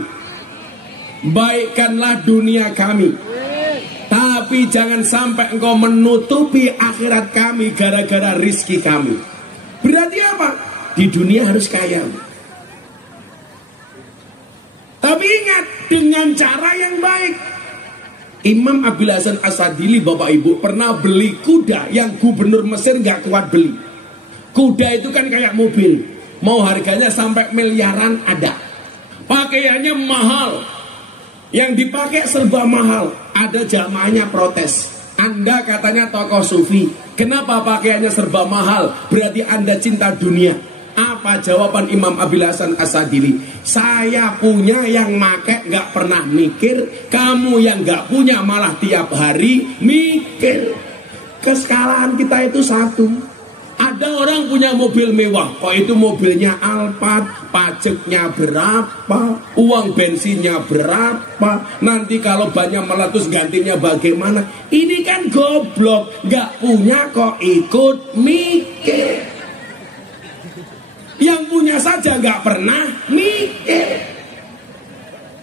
baikkanlah dunia kami, tapi jangan sampai engkau menutupi akhirat kami gara-gara rizki kami. Berarti apa? Di dunia harus kaya, tapi ingat dengan cara yang baik. Imam Abil Hasan As-Sadili Bapak Ibu pernah beli kuda yang gubernur Mesir gak kuat beli. Kuda itu kan kayak mobil, mau harganya sampai miliaran ada. Pakaiannya mahal, yang dipakai serba mahal. Ada jamaahnya protes. Anda katanya tokoh sufi, kenapa pakaiannya serba mahal? Berarti Anda cinta dunia. Apa jawaban Imam Abil Hasan As-Sadili? Saya punya yang make gak pernah mikir, kamu yang gak punya malah tiap hari mikir. Keskalaan kita itu satu. Ada orang punya mobil mewah, kok itu mobilnya Alphard, pajaknya berapa, uang bensinnya berapa, nanti kalau banyak meletus gantinya bagaimana. Ini kan goblok, gak punya kok ikut mikir. Yang punya saja gak pernah mikir.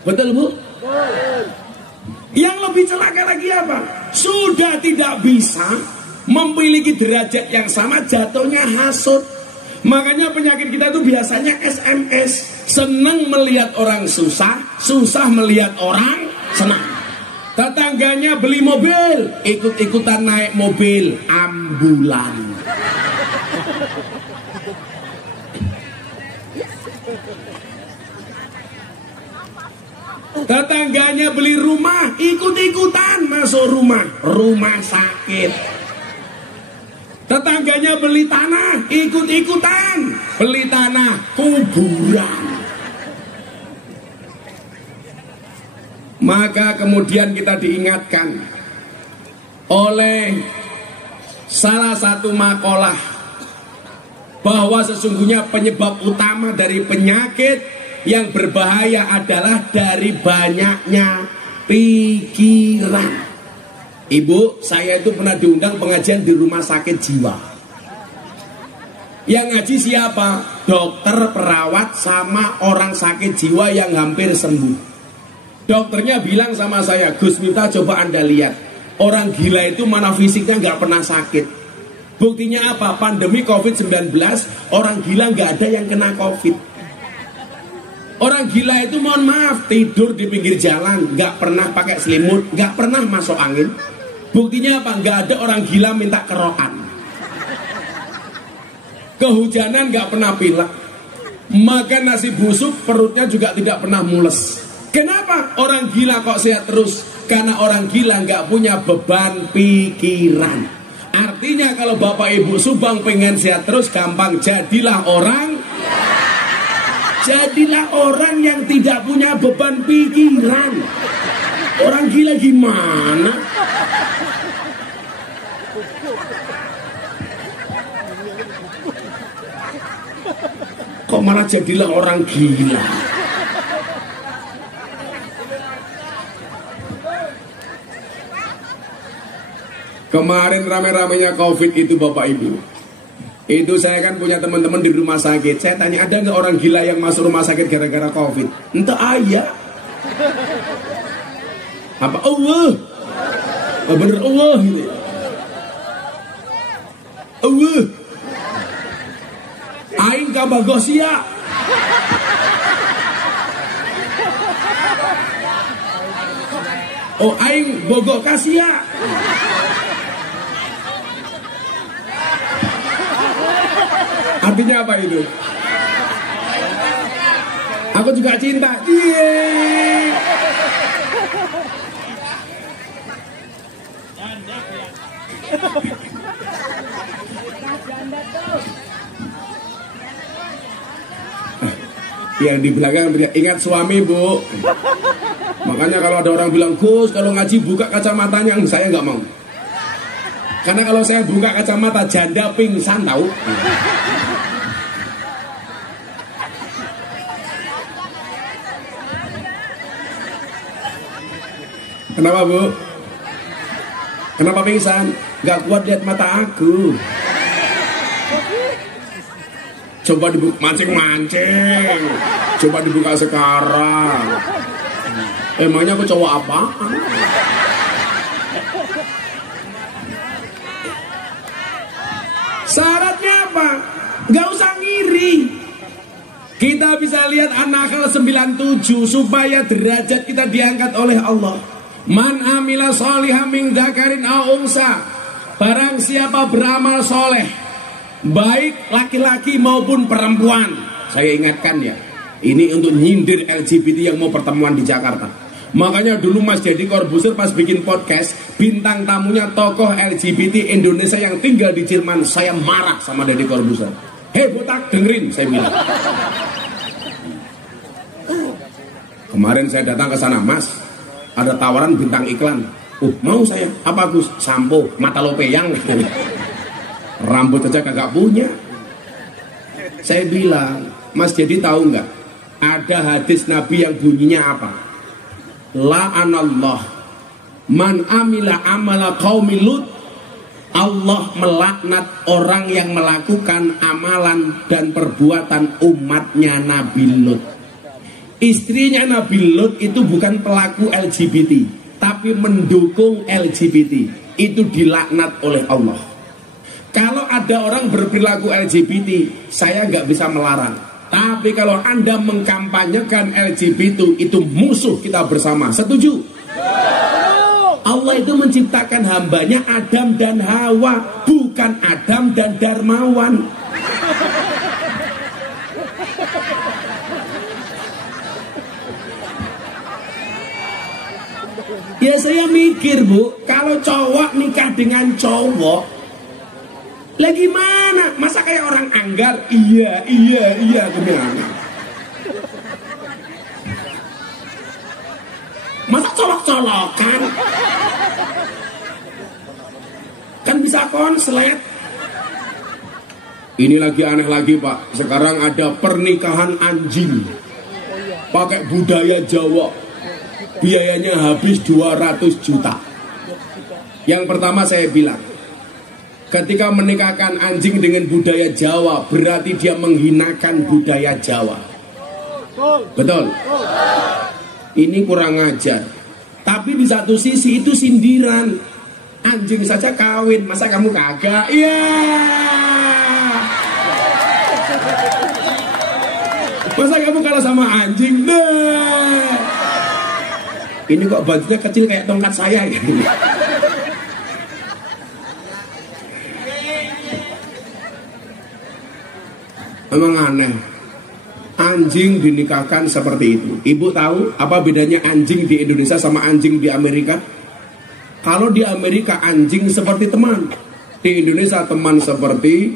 Betul Bu? Yang lebih celaka lagi apa? Sudah tidak bisa memiliki derajat yang sama, jatuhnya hasud. Makanya penyakit kita itu biasanya SMS. Senang melihat orang susah, susah melihat orang senang. Tetangganya beli mobil, ikut-ikutan naik mobil ambulan. Tetangganya beli rumah, ikut-ikutan masuk rumah sakit. Tetangganya beli tanah, ikut-ikutan beli tanah kuburan. Maka kemudian kita diingatkan oleh salah satu makalah bahwa sesungguhnya penyebab utama dari penyakit yang berbahaya adalah dari banyaknya pikiran. Ibu, saya itu pernah diundang pengajian di rumah sakit jiwa. Yang ngaji siapa? Dokter, perawat, sama orang sakit jiwa yang hampir sembuh. Dokternya bilang sama saya, Gus Miftah, coba Anda lihat, orang gila itu mana fisiknya nggak pernah sakit. Buktinya apa? Pandemi COVID-19, orang gila nggak ada yang kena COVID. Orang gila itu mohon maaf, tidur di pinggir jalan, nggak pernah pakai selimut, nggak pernah masuk angin. Buktinya apa? Nggak ada orang gila minta kerokan. Kehujanan nggak pernah pilek. Makan nasi busuk, perutnya juga tidak pernah mules. Kenapa? Orang gila kok sehat terus? Karena orang gila nggak punya beban pikiran. Artinya kalau Bapak Ibu Subang pengen sehat terus, gampang, jadilah orang. Jadilah orang yang tidak punya beban pikiran. Orang gila gimana? Kok malah jadilah orang gila? Kemarin rame-ramenya COVID itu Bapak Ibu. Itu saya kan punya teman-teman di rumah sakit. Saya tanya, ada nggak orang gila yang masuk rumah sakit gara-gara COVID? Entah ayah. Apa Allah? Oh, bener Allah gitu. Allah. Aing kabagosia. Oh, aing bogok kasia. Artinya apa itu? Aku juga cinta. Yeay. Yang di belakang ingat suami Bu. Makanya kalau ada orang bilang, Gus kalau ngaji buka kacamatanya, saya nggak mau. Karena kalau saya buka kacamata janda pingsan tahu. Kenapa Bu? Kenapa pingsan? Gak kuat lihat mata aku. Coba dibuka, mancing-mancing. Coba dibuka sekarang. Emangnya aku cowok apa? Syaratnya apa? Gak usah ngiri. Kita bisa lihat An-Nahl 97 supaya derajat kita diangkat oleh Allah. Man amila sholihan min dzakarin aw unsa. Barang siapa beramal soleh, baik laki-laki maupun perempuan. Saya ingatkan ya, ini untuk nyindir LGBT yang mau pertemuan di Jakarta. Makanya dulu Mas Deddy Corbuzier pas bikin podcast, bintang tamunya tokoh LGBT Indonesia yang tinggal di Jerman. Saya marah sama Deddy Corbuzier. Hei botak, dengerin, saya bilang. Kemarin saya datang ke sana, Mas, ada tawaran bintang iklan. Mau saya. Apa Gus? Sampo, mata lo peyang. Rambut aja kagak punya. Saya bilang, Mas jadi tahu nggak? Ada hadis Nabi yang bunyinya apa? La'anallah man amila amala qaumi Lut. Allah melaknat orang yang melakukan amalan dan perbuatan umatnya Nabi Lut. Istrinya Nabi Lut itu bukan pelaku LGBT, tapi mendukung LGBT. Itu dilaknat oleh Allah. Kalau ada orang berperilaku LGBT, saya nggak bisa melarang. Tapi kalau Anda mengkampanyekan LGBT, itu musuh kita bersama. Setuju? Allah itu menciptakan hambanya Adam dan Hawa, bukan Adam dan Darmawan. Ya saya mikir Bu, kalau cowok nikah dengan cowok, lah gimana? Masa kayak orang anggar? Iya gimana? Masa colok-colokan? Kan bisa konslet. Ini lagi aneh lagi Pak. Sekarang ada pernikahan anjing pakai budaya Jawa. Biayanya habis 200 juta. Yang pertama saya bilang, ketika menikahkan anjing dengan budaya Jawa, berarti dia menghinakan budaya Jawa. Betul? Ini kurang ajar. Tapi di satu sisi itu sindiran. Anjing saja kawin, masa kamu kagak? Iya. Masa kamu kalah sama anjing? Nah. Ini kok bajunya kecil kayak tongkat saya ya. Memang aneh. Anjing dinikahkan seperti itu. Ibu tahu apa bedanya anjing di Indonesia sama anjing di Amerika? Kalau di Amerika anjing seperti teman, di Indonesia teman seperti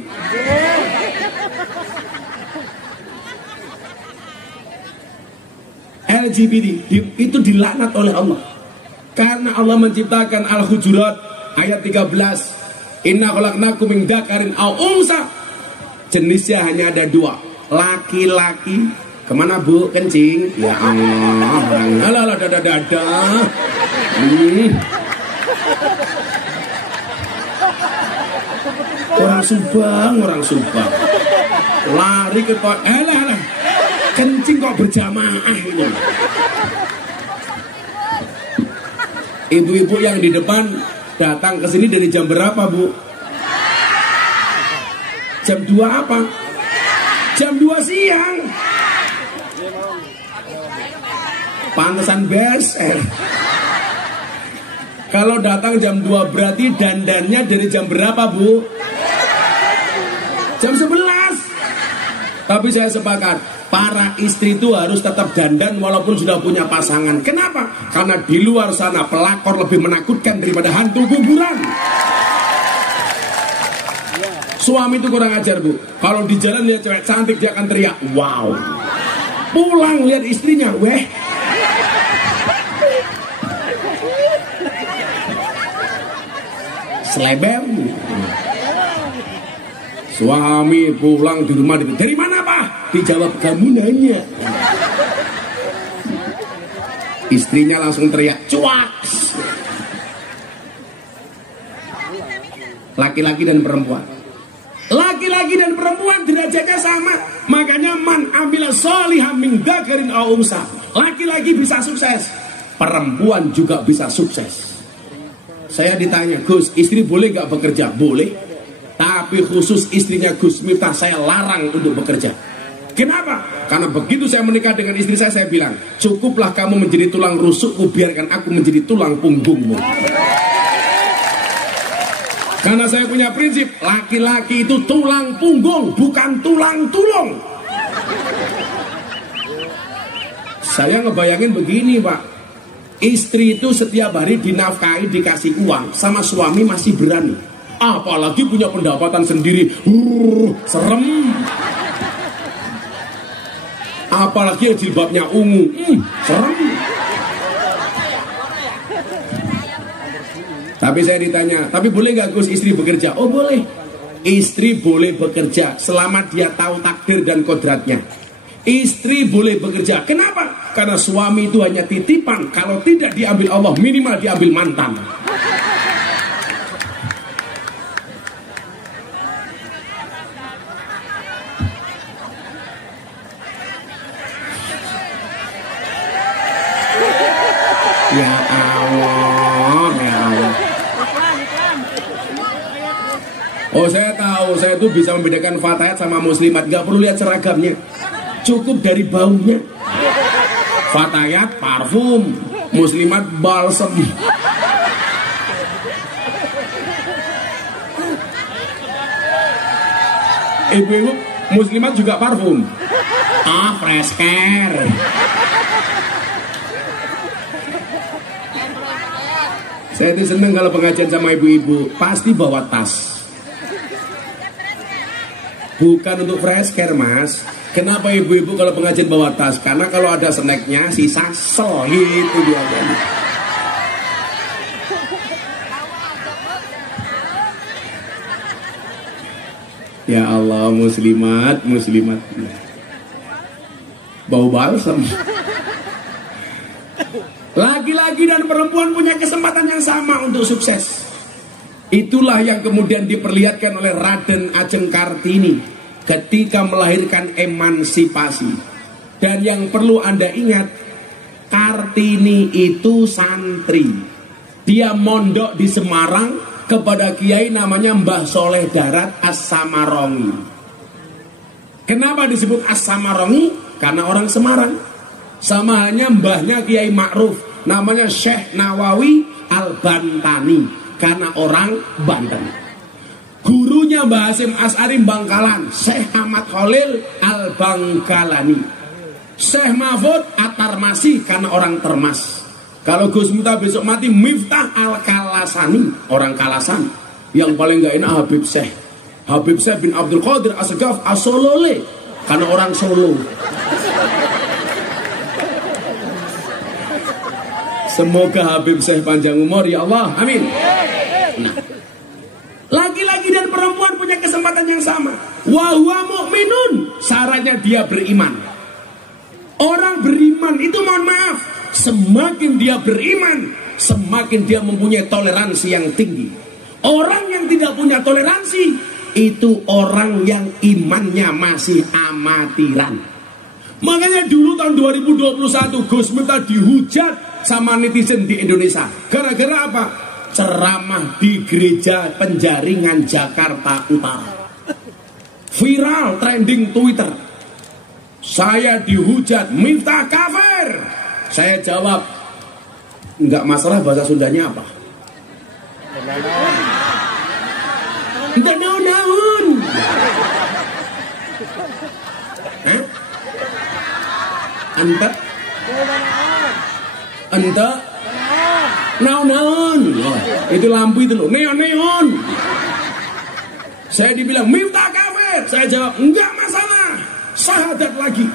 LGBT. Itu dilaknat oleh Allah. Karena Allah menciptakan Al-Hujurat ayat 13. Inna khalaqnakum min dzakarin aw unsa. Jenisnya hanya ada dua, laki-laki. Kemana Bu? Kencing? Ya Allah. Alah dada. Orang Subang. Lari ke toilet. Kencing kok berjamaah ini. Ibu-ibu yang di depan datang ke sini dari jam berapa Bu? Jam 2 apa? Jam 2 siang. Pantesan beser. Kalau datang jam 2 berarti dandannya dari jam berapa Bu? Jam 11. Tapi saya sepakat, para istri itu harus tetap dandan walaupun sudah punya pasangan. Kenapa? Karena di luar sana pelakor lebih menakutkan daripada hantu kuburan. Suami itu kurang ajar Bu. Kalau di jalan lihat cewek cantik dia akan teriak, wow. Pulang lihat istrinya, weh. Selebem. Suami pulang di rumah dari mana Pak? Dijawab kamu nanya. Istrinya langsung teriak, cuak. Laki-laki dan perempuan. Laki-laki dan perempuan derajatnya sama. Makanya man amila sholihan min dzakarin aw unsa. Laki-laki bisa sukses, perempuan juga bisa sukses. Saya ditanya, Gus, istri boleh gak bekerja? Boleh. Tapi khusus istrinya Gus Miftah saya larang untuk bekerja. Kenapa? Karena begitu saya menikah dengan istri saya bilang, cukuplah kamu menjadi tulang rusukku, biarkan aku menjadi tulang punggungmu. Karena saya punya prinsip, laki-laki itu tulang punggung, bukan tulang tulung. Saya ngebayangin begini Pak, istri itu setiap hari dinafkahi, dikasih uang, sama suami masih berani. apalagi punya pendapatan sendiri. Serem. Apalagi yang jilbabnya ungu. Serem. Tapi saya ditanya, tapi boleh gak Gus istri bekerja? Oh boleh. Istri boleh bekerja selama dia tahu takdir dan kodratnya. Istri boleh bekerja. Kenapa? Karena suami itu hanya titipan. Kalau tidak diambil Allah, minimal diambil mantan. Ya Allah, ya Allah. Oh saya tahu, saya tuh bisa membedakan fatayat sama muslimat. Gak perlu lihat seragamnya, cukup dari baunya. Fatayat parfum, muslimat balsem. Ibu-ibu muslimat juga parfum. Fresh care. Saya itu seneng kalau pengajian sama ibu-ibu, pasti bawa tas. Bukan untuk fresh care mas. Kenapa ibu-ibu kalau pengajian bawa tas? Karena kalau ada snacknya sisa gitu dia. Ya Allah, muslimat bau balsam. Laki-laki dan perempuan punya kesempatan yang sama untuk sukses. Itulah yang kemudian diperlihatkan oleh Raden Ajeng Kartini ketika melahirkan emansipasi. Dan yang perlu Anda ingat, Kartini itu santri. Dia mondok di Semarang kepada kiai namanya Mbah Soleh Darat As-Samarongi. Kenapa disebut As-Samarongi? Karena orang Semarang. Sama hanya mbahnya Kiai Ma'ruf, namanya Syekh Nawawi Al-Bantani, karena orang Banten. Gurunya Mbah Hasyim Asy'ari Bangkalan, Syekh Ahmad Khalil Al-Bangkalani. Syekh Mahfud At-Tarmasi, karena orang Termas. Kalau Gus Miftah besok mati, Miftah Al-Kalasani, orang Kalasan. Yang paling gak enak Habib Syekh bin Abdul Qadir As-Segaf As-Solole, karena orang Solo. Semoga Habib Syekh panjang umur ya Allah, amin. Nah, laki-laki dan perempuan punya kesempatan yang sama. Wa huwa mu'minun, syaratnya dia beriman. Orang beriman itu, mohon maaf, semakin dia beriman, semakin dia mempunyai toleransi yang tinggi. Orang yang tidak punya toleransi itu orang yang imannya masih amatiran. Makanya dulu tahun 2021 Gus Miftah dihujat sama netizen di Indonesia. Gara-gara apa? Ceramah di gereja Penjaringan Jakarta Utara. Viral trending Twitter. Saya dihujat, Miftah kafir. Saya jawab, enggak masalah bahasa Sundanya apa? Enggak naun-naun. Ente naon-naon. Itu lampu itu loh, neon-neon. Saya dibilang Miftah kafir. Saya jawab, enggak masalah, syahadat lagi.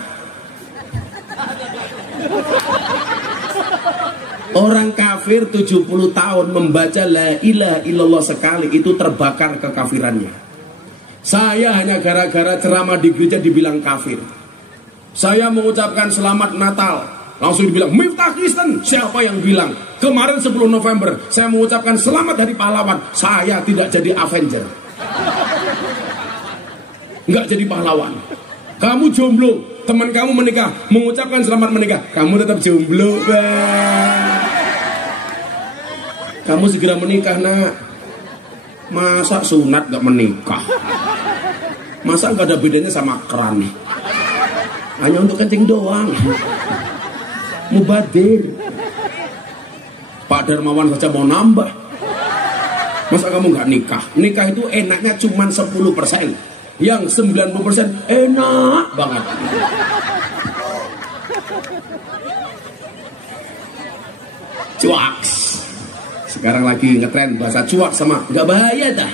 Orang kafir 70 tahun membaca la ilaha illallah sekali itu terbakar kekafirannya. Saya hanya gara-gara ceramah di gereja dibilang kafir. Saya mengucapkan selamat Natal, langsung dibilang Miftah Kristen. Siapa yang bilang? Kemarin 10 November saya mengucapkan selamat hari pahlawan. Saya tidak jadi Avenger, nggak jadi pahlawan. Kamu jomblo, teman kamu menikah, mengucapkan selamat menikah, kamu tetap jomblo. Kamu segera menikah nak. Masa sunat gak menikah? Masa gak ada bedanya sama keran? Hanya untuk kencing doang. Mubadir. Pak Darmawan saja mau nambah. Masa kamu gak nikah? Nikah itu enaknya cuma 10%. Yang 90% enak banget. Cuaks. Sekarang lagi ngetren bahasa cuak sama nggak bahaya dah.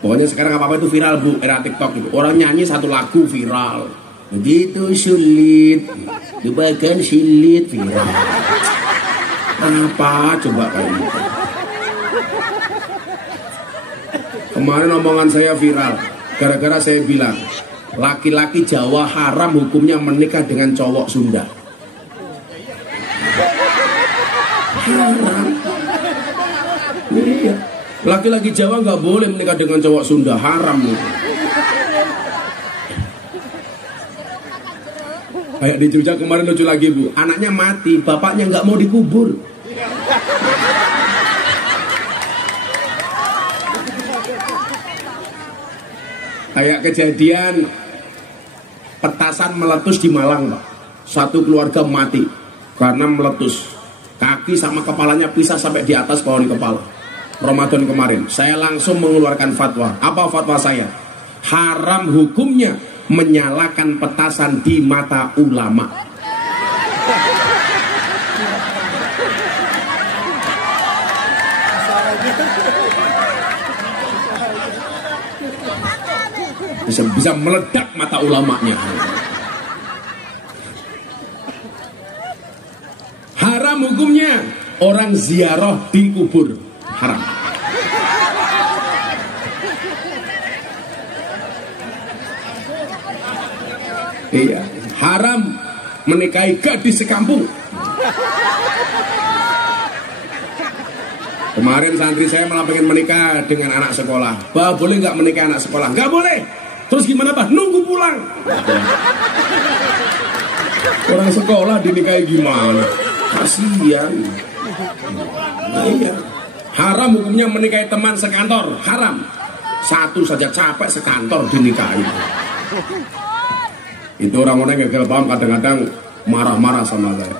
Pokoknya sekarang apa-apa itu viral bu, era TikTok itu. Orang nyanyi satu lagu viral. Begitu sulit, dibagian silit viral. Apa coba kayak gitu? Kemarin omongan saya viral, gara-gara saya bilang laki-laki Jawa haram hukumnya menikah dengan cowok Sunda. Haram. Iya. Laki-laki Jawa nggak boleh menikah dengan cowok Sunda, haram itu. Kayak di Jogja kemarin lucu lagi bu, anaknya mati, bapaknya nggak mau dikubur. Kayak kejadian petasan meletus di Malang pak, satu keluarga mati karena meletus, kaki sama kepalanya pisah sampai di atas pohon kepala. Ramadan kemarin saya langsung mengeluarkan fatwa. Apa fatwa saya? Haram hukumnya menyalakan petasan di mata ulama. Bisa meledak mata ulamanya. Haram hukumnya orang ziarah di kubur, haram. Iya, haram menikahi gadis sekampung. Kemarin santri saya malah pengen menikah dengan anak sekolah. Bah, boleh nggak menikah anak sekolah? Nggak boleh. Terus gimana bah? Nunggu pulang. Orang sekolah dinikahi gimana? Kasihan. Iya. Haram hukumnya menikahi teman sekantor, haram. Satu saja capek sekantor dinikahi. Itu orang-orang yang gagal paham kadang-kadang marah-marah sama saya.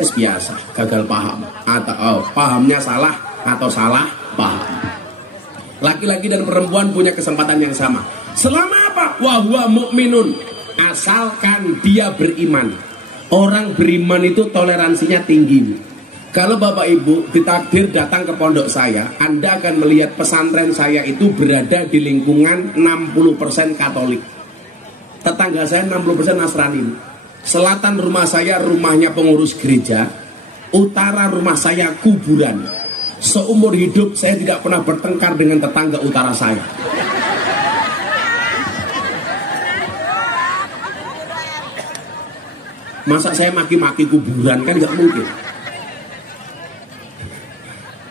Biasa, gagal paham atau pahamnya salah atau salah paham. Laki-laki dan perempuan punya kesempatan yang sama. Selama apa? Wahwa mu'minun, asalkan dia beriman. Orang beriman itu toleransinya tinggi. Kalau bapak ibu ditakdir datang ke pondok saya, Anda akan melihat pesantren saya itu berada di lingkungan 60% Katolik. Tetangga saya 60% Nasrani. Selatan rumah saya rumahnya pengurus gereja, utara rumah saya kuburan. Seumur hidup saya tidak pernah bertengkar dengan tetangga utara saya. Masa saya maki-maki kuburan, kan nggak mungkin.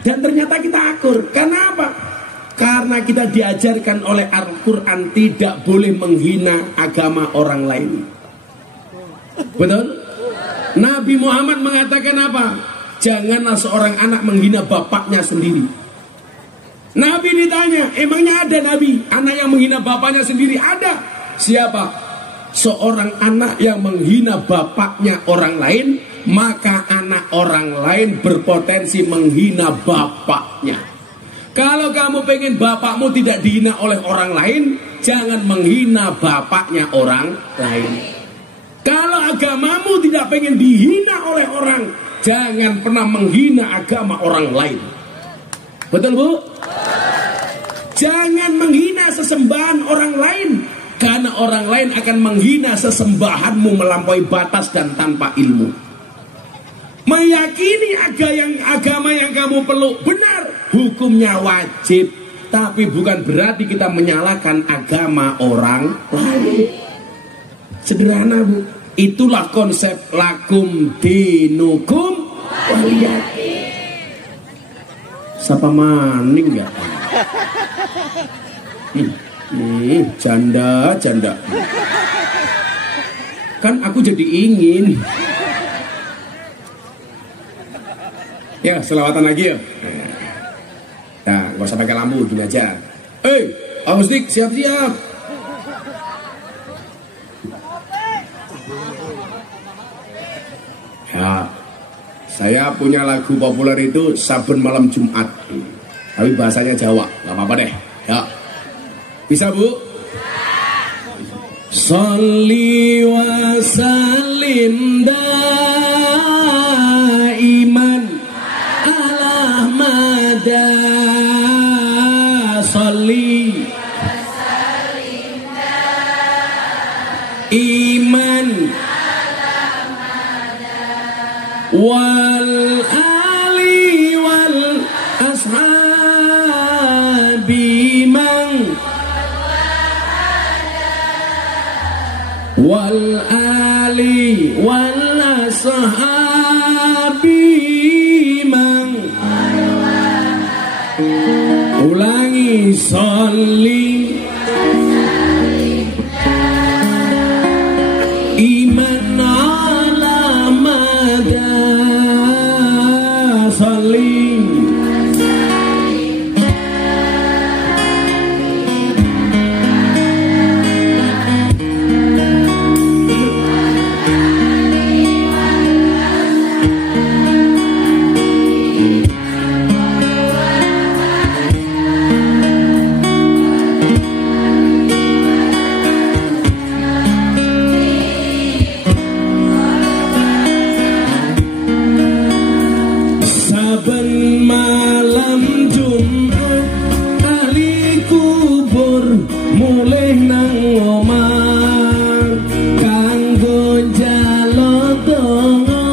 Dan ternyata kita akur. Karena apa? Karena kita diajarkan oleh Al-Quran tidak boleh menghina agama orang lain. Betul? Nabi Muhammad mengatakan apa? Janganlah seorang anak menghina bapaknya sendiri. Nabi ditanya, emangnya ada nabi anak yang menghina bapaknya sendiri? Ada. Siapa? Seorang anak yang menghina bapaknya orang lain, maka anak orang lain berpotensi menghina bapaknya. Kalau kamu pengen bapakmu tidak dihina oleh orang lain, jangan menghina bapaknya orang lain. Kalau agamamu tidak pengen dihina oleh orang, jangan pernah menghina agama orang lain. Betul bu? Jangan menghina sesembahan orang lain, karena orang lain akan menghina sesembahanmu melampaui batas dan tanpa ilmu. Meyakini agama yang kamu peluk benar, hukumnya wajib. Tapi bukan berarti kita menyalahkan agama orang lain. Sederhana bu. Itulah konsep lakum dinukum waliyadin. Siapa maning gak? Janda. Kan aku jadi ingin. Ya, selawatan lagi ya. Nah, gak usah pakai lampu, gini aja. Agustik, siap-siap. Ya, saya punya lagu populer itu Sabun Malam Jumat. Tapi bahasanya Jawa, gak apa-apa deh. Ya, bisa bu? Sholli wa sallim daiman ala wal ali wal ashabi man wal ali wal ashabi man. Ulangi, sholli iman ala mada sholli malam Jumat ahli kubur mulih nang omah kanggo njaluk donga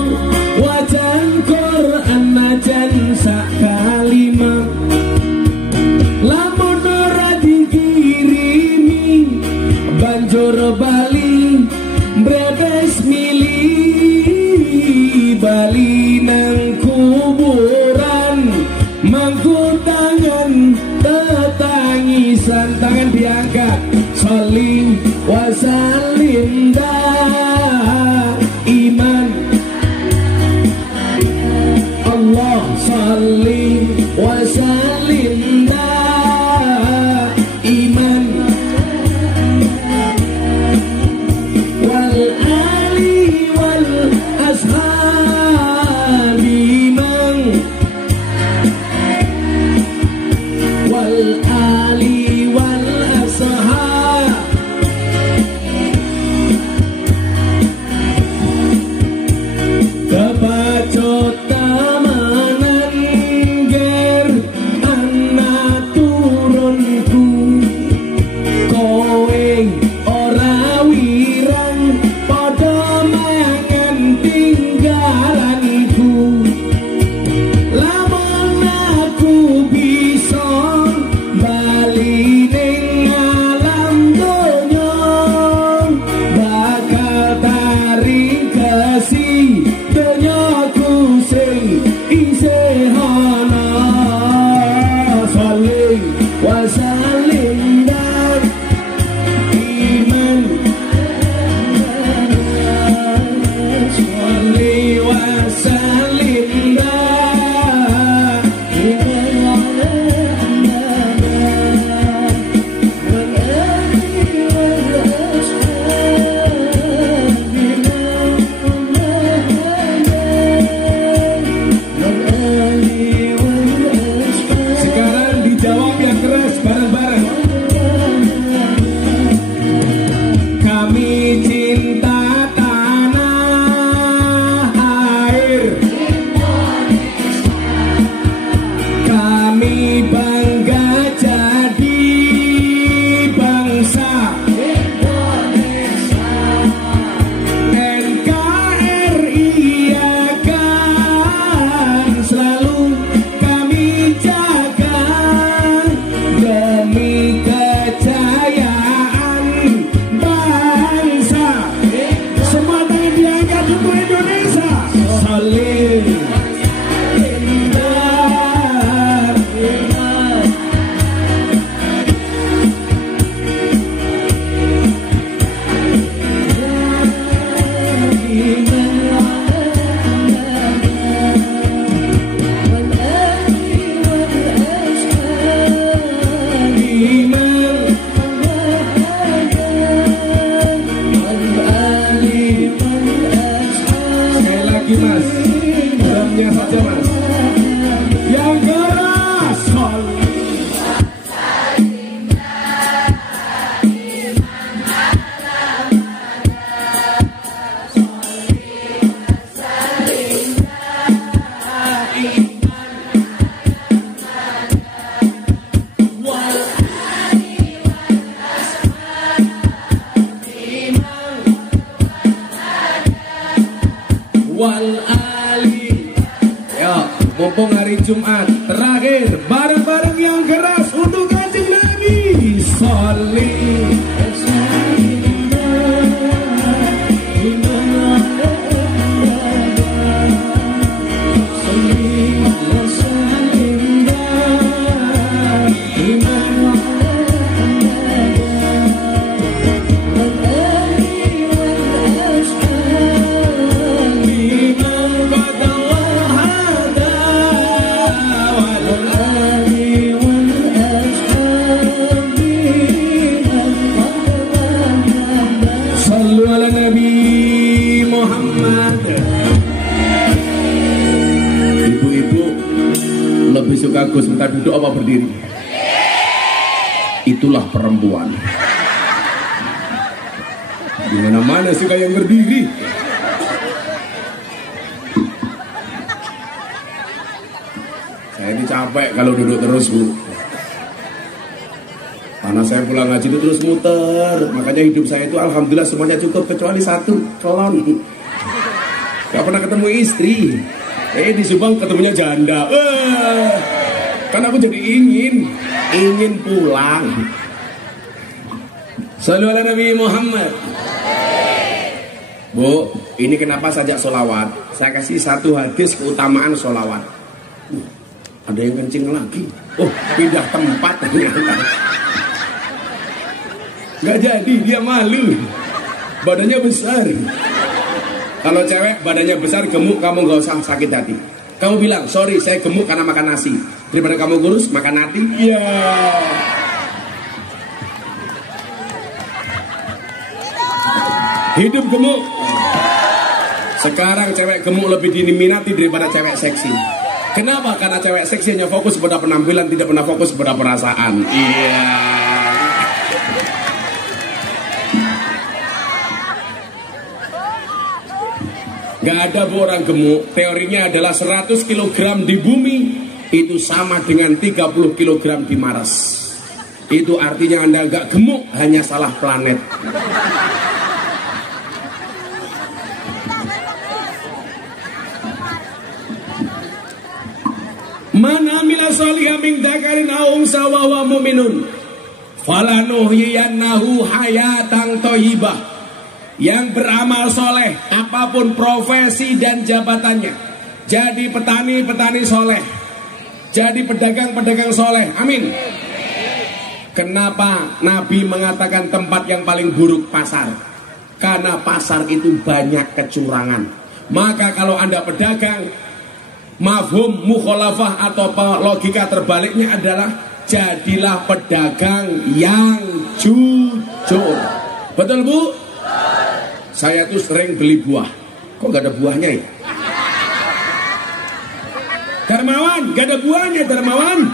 wajan Quran najan sak kalimat lamun ora dikirimi banjur bali mbrebes milih bali nang kuburan mangku tangan tetangisan tangan diangkat sholli wa sallim iman Allah sholli wa sallim iman wal ali wal ashabi man wal ali wal ashab kebacut tamanan ger anak turunku kowe ora wirang padha mangan tinggalanku lamun aku bisa bali ning alam donya bakal taring kasih donyaku sing isih ana sholli wa sallim iman sholli wa sallim sekarang dijawab yang keras bareng-bareng. Kami cinta tanah air, kami bangga jadi bangsa NKRI akan selalu kami jaga demi kejayaan bangsa. Semua tangan diangkat untuk Indonesia. Salim. Sekali lagi mas, drumnya saja mas. Yang keras. Wal ali mumpung hari Jumat terakhir, bareng-bareng yang keras untuk Kanjeng Nabi. Sholli suka Gus minta duduk apa berdiri? Itulah perempuan. Di mana-mana suka yang berdiri. Saya ini capek kalau duduk terus, Bu. Karena saya pulang ngaji itu terus muter. Makanya hidup saya itu alhamdulillah semuanya cukup kecuali satu, kelon. Gak pernah ketemu istri. Di Subang ketemunya janda. Kan aku jadi ingin pulang. Shallallahu alaihi Muhammad. Bu, ini kenapa sajak sholawat? Saya kasih satu hadis keutamaan sholawat. Ada yang kencing lagi. Oh, pindah tempat ternyata. Gak jadi, dia malu. Badannya besar. Kalau cewek badannya besar, gemuk, kamu gak usah sakit hati. Kamu bilang, sorry saya gemuk karena makan nasi. Daripada kamu kurus, makan hati. Iya. Hidup gemuk. Sekarang cewek gemuk lebih diminati daripada cewek seksi. Kenapa? Karena cewek seksi hanya fokus pada penampilan, tidak pernah fokus pada perasaan. Iya. Gak ada bu orang gemuk. Teorinya adalah 100 kg di bumi itu sama dengan 30 kg di Mars. Itu artinya Anda gak gemuk, hanya salah planet. Man amila sholihan min dzakarin aw unsa wa huwa mu'minun falanuhyiyannahu hayatan thayyibah. Yang beramal soleh, apapun profesi dan jabatannya, jadi petani soleh, jadi pedagang soleh, amin. Kenapa Nabi mengatakan tempat yang paling buruk pasar? Karena pasar itu banyak kecurangan. Maka kalau Anda pedagang, mafhum mukhalafah atau logika terbaliknya adalah jadilah pedagang yang jujur. Betul Bu? Saya tuh sering beli buah. Kok gak ada buahnya ya? Darmawan, gak ada buahnya Darmawan.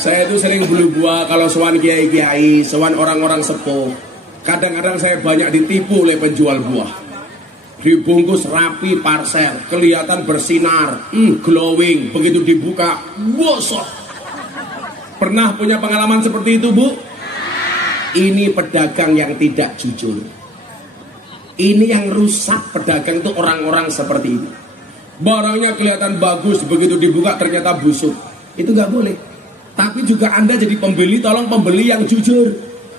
Saya tuh sering beli buah kalau sowan kiai-kiai, sowan orang-orang sepuh. Kadang-kadang saya banyak ditipu oleh penjual buah. Dibungkus rapi parcel, kelihatan bersinar, glowing. Begitu dibuka, bosok. Pernah punya pengalaman seperti itu Bu? Ini pedagang yang tidak jujur. Ini yang rusak pedagang itu orang-orang seperti ini. Barangnya kelihatan bagus, begitu dibuka ternyata busuk. Itu gak boleh. Tapi juga Anda jadi pembeli, tolong pembeli yang jujur.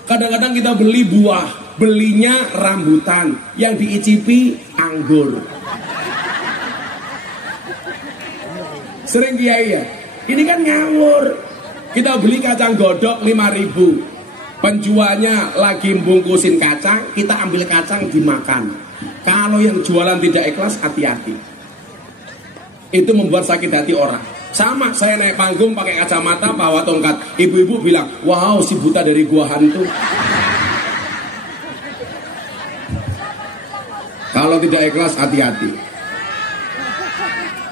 Kadang-kadang kita beli buah, belinya rambutan, yang diicipi anggur. Sering kiai ya, ini kan ngawur. Kita beli kacang godok 5.000. Penjualnya lagi bungkusin kacang, kita ambil kacang dimakan. Kalau yang jualan tidak ikhlas, hati-hati. Itu membuat sakit hati orang. Sama, saya naik panggung pakai kacamata, bawa tongkat. Ibu-ibu bilang, wow si buta dari gua hantu. Kalau tidak ikhlas, hati-hati.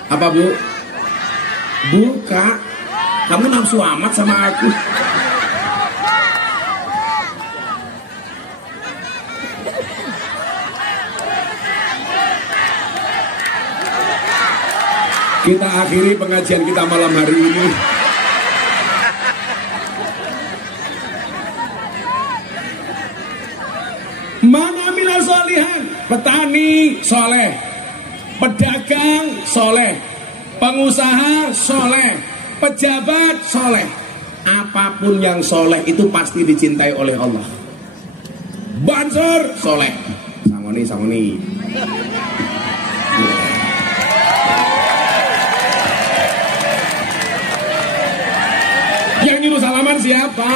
Apa Bu? Buka. Kamu nafsu amat sama aku. Kita akhiri pengajian kita malam hari ini. Man amila sholihan, petani soleh. pedagang soleh, pengusaha soleh, pejabat soleh. Apapun yang soleh itu pasti dicintai oleh Allah. Bansur soleh, sangoni. Yang nyuruh salaman siapa?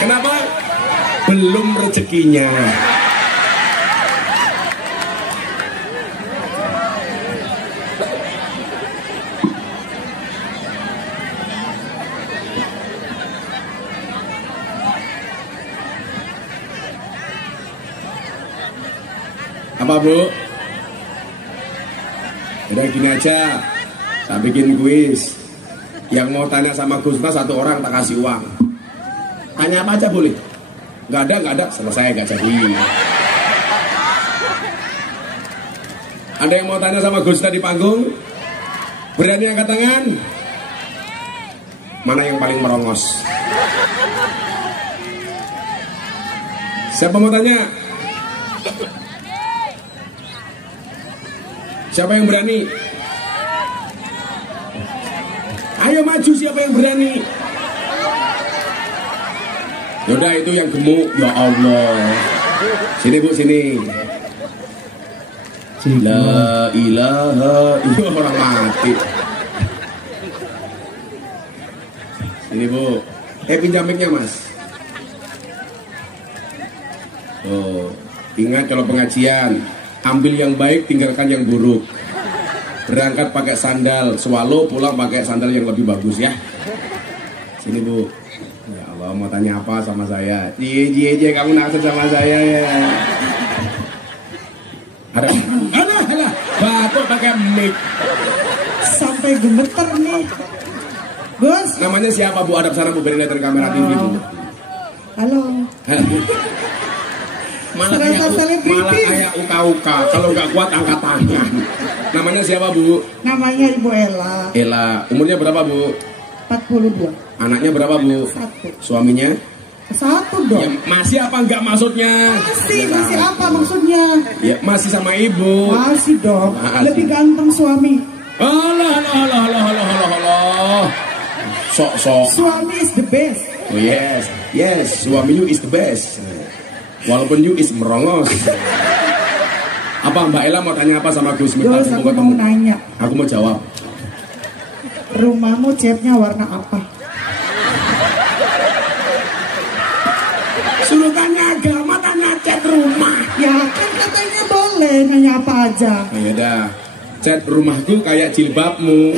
Kenapa? Belum rezekinya. Apa Bu? Udah gini aja, saya bikin kuis. Yang mau tanya sama Gusna satu orang tak kasih uang. Tanya apa aja boleh. Nggak ada, selesai, nggak jadi. Ada yang mau tanya sama Gusna di panggung? Berani angkat tangan? Mana yang paling merongos? Siapa mau tanya? Siapa yang berani? Ayo maju, siapa yang berani? Yaudah itu yang gemuk. Ya Allah. Sini Bu, sini. La ilaha illallah, orang mati. Sini Bu. Pinjam mic-nya Mas. Oh, ingat kalau pengajian, ambil yang baik, tinggalkan yang buruk. Berangkat pakai sandal swallow, pulang pakai sandal yang lebih bagus ya. Sini Bu. Ya Allah, mau tanya apa sama saya? Cie, kamu naksir sama saya ya. Ada, batuk pakai mic. Sampai gemeter nih. Gus. Namanya siapa Bu? Hadap sana Bu, beri lihat kamera TV Bu. Halo. Malah kayak uka-uka. Kalau nggak kuat angkat tangan. Namanya siapa Bu? Namanya Ibu Ella. Ella. Umurnya berapa Bu? 42. Anaknya berapa Bu? 1. Suaminya? 1 dong. Ya, masih apa enggak maksudnya? Masih apa maksudnya? Ya masih sama ibu. Masih dong. Masih. Lebih ganteng suami. Allah. Sok. Suami is the best. Oh yes, suami you is the best. Walaupun you is merongos. Apa Mbak Ella mau tanya apa sama Gus Miftah? Gus, aku mau nanya. Aku mau jawab. Rumahmu catnya warna apa? Suruh tanya agama, tanya cat rumah. Ya kan katanya boleh nanya apa aja. Oh, ya dah. Cat rumahku kayak jilbabmu.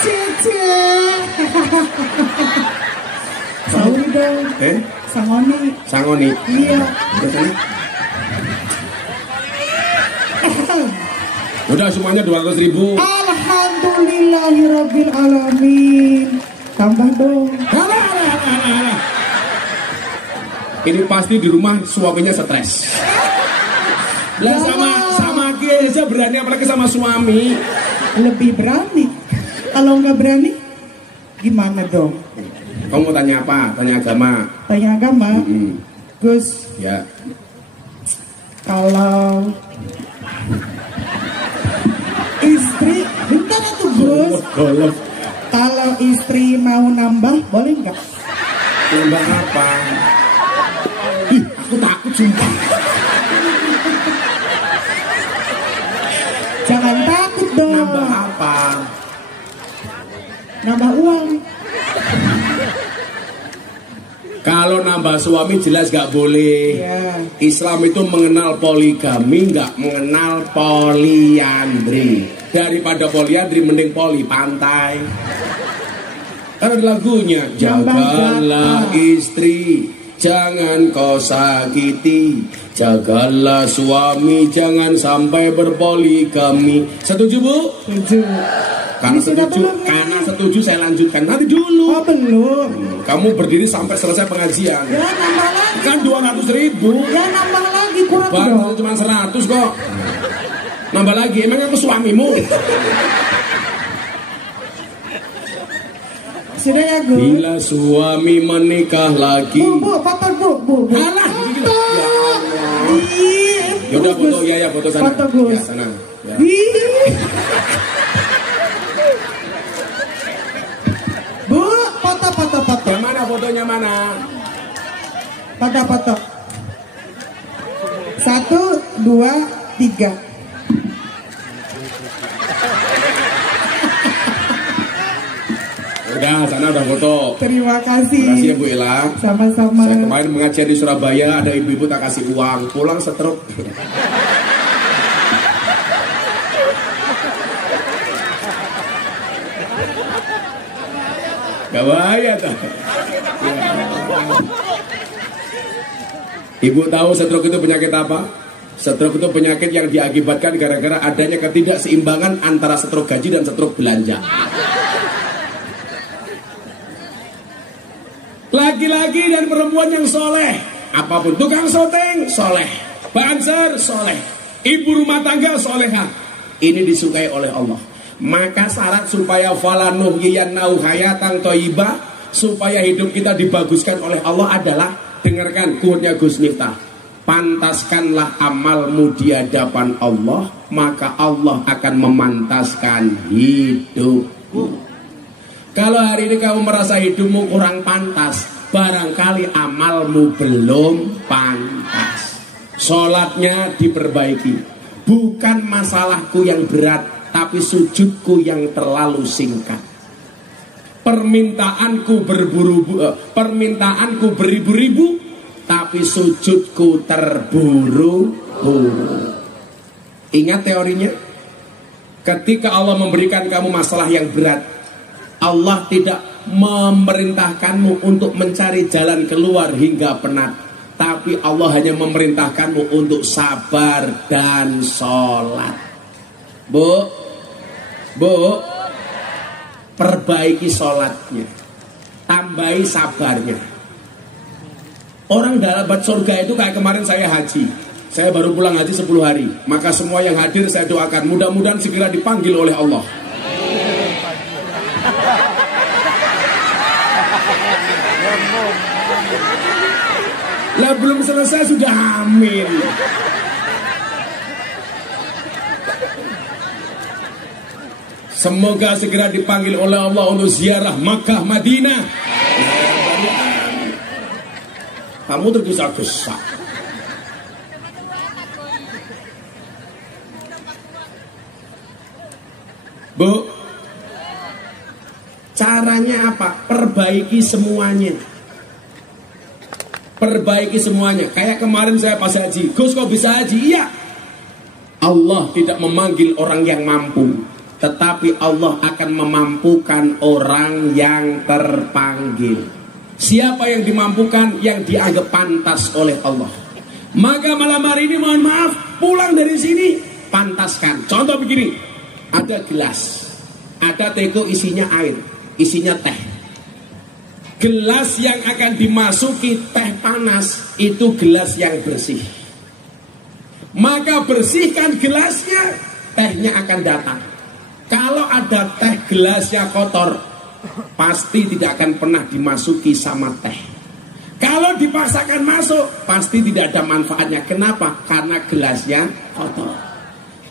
Cici. Sauri dong. Sangoni. Iya. Udah semuanya 200.000. Alhamdulillahirabbil alamin. Tambah dong. Ini pasti di rumah suaminya stres. Lah sama Ki aja berani, apalagi sama suami. Lebih berani. Kalau nggak berani, gimana dong? Kamu mau tanya apa? Tanya agama. Tanya agama. Gus. Ya. Kalau istri, bentar tuh Gus. Kalau istri mau nambah, boleh nggak? Nambah apa? Ih, aku takut sumpah. Jangan takut dong. Nambah apa? Nambah uang. Kalau nambah suami jelas gak boleh. Ya. Islam itu mengenal poligami, gak mengenal poliandri. Daripada poliandri mending poli pantai. Karena ada lagunya, jagalah istri, jangan kau sakiti. Jagalah suami, jangan sampai berpoligami. Setuju Bu? Setuju. Karena setuju saya lanjutkan. Nanti dulu. Oh belum. Kamu berdiri sampai selesai pengajian. Ya nambah lagi. Kan 200.000. Ya nambah lagi, kurang Baru dong. cuma 100 kok. Nambah lagi, emang aku suamimu? Sudah ya Gus. Bila suami menikah lagi. Bu, papa bu. Alah, foto. Ya udah foto, ya foto sana. Foto Gus. Ya, sana. Ya. Bu, foto. Yang mana fotonya mana? Foto. 1, 2, 3. Udah, sana udah foto. Terima kasih. Terima kasih ya Bu Ella. Sama-sama. Saya kemarin mengajar di Surabaya, ada ibu-ibu tak kasih uang, pulang stroke. Gak bahaya tak? Ibu tahu stroke itu penyakit apa? Stroke itu penyakit yang diakibatkan gara-gara adanya ketidakseimbangan antara stroke gaji dan stroke belanja. Laki-laki dan perempuan yang soleh, apapun, tukang syuting soleh, banser soleh, ibu rumah tangga soleha, ini disukai oleh Allah. Maka syarat supaya falanuh yiyannau hayatan thayyibah, supaya hidup kita dibaguskan oleh Allah adalah, dengarkan quote-nya Gus Miftah, pantaskanlah amalmu di hadapan Allah, maka Allah akan memantaskan hidupmu. Kalau hari ini kamu merasa hidupmu kurang pantas, barangkali amalmu belum pantas. Sholatnya diperbaiki. Bukan masalahku yang berat, tapi sujudku yang terlalu singkat. Permintaanku beribu-ribu, tapi sujudku terburu-buru. Ingat teorinya? Ketika Allah memberikan kamu masalah yang berat, Allah tidak memerintahkanmu untuk mencari jalan keluar hingga penat, tapi Allah hanya memerintahkanmu untuk sabar dan sholat. Bu, perbaiki sholatnya, tambahi sabarnya. Orang dalam surga itu kayak kemarin saya haji. Saya baru pulang haji 10 hari. Maka semua yang hadir saya doakan, mudah-mudahan segera dipanggil oleh Allah. Lah belum selesai sudah hamil. Semoga segera dipanggil oleh Allah untuk ziarah Makkah Madinah. Kamu tergesa-gesa. Bu, caranya apa? Perbaiki semuanya. Perbaiki semuanya. Kayak kemarin saya pas haji, Gus kok bisa haji? Iya. Allah tidak memanggil orang yang mampu, tetapi Allah akan memampukan orang yang terpanggil. Siapa yang dimampukan? Yang dianggap pantas oleh Allah. Maka malam hari ini mohon maaf, pulang dari sini pantaskan. Contoh begini, ada gelas, ada teko isinya air, isinya teh. Gelas yang akan dimasuki teh panas itu gelas yang bersih. Maka bersihkan gelasnya, tehnya akan datang. Kalau ada teh gelasnya kotor, pasti tidak akan pernah dimasuki sama teh. Kalau dipaksakan masuk, pasti tidak ada manfaatnya. Kenapa? Karena gelasnya kotor.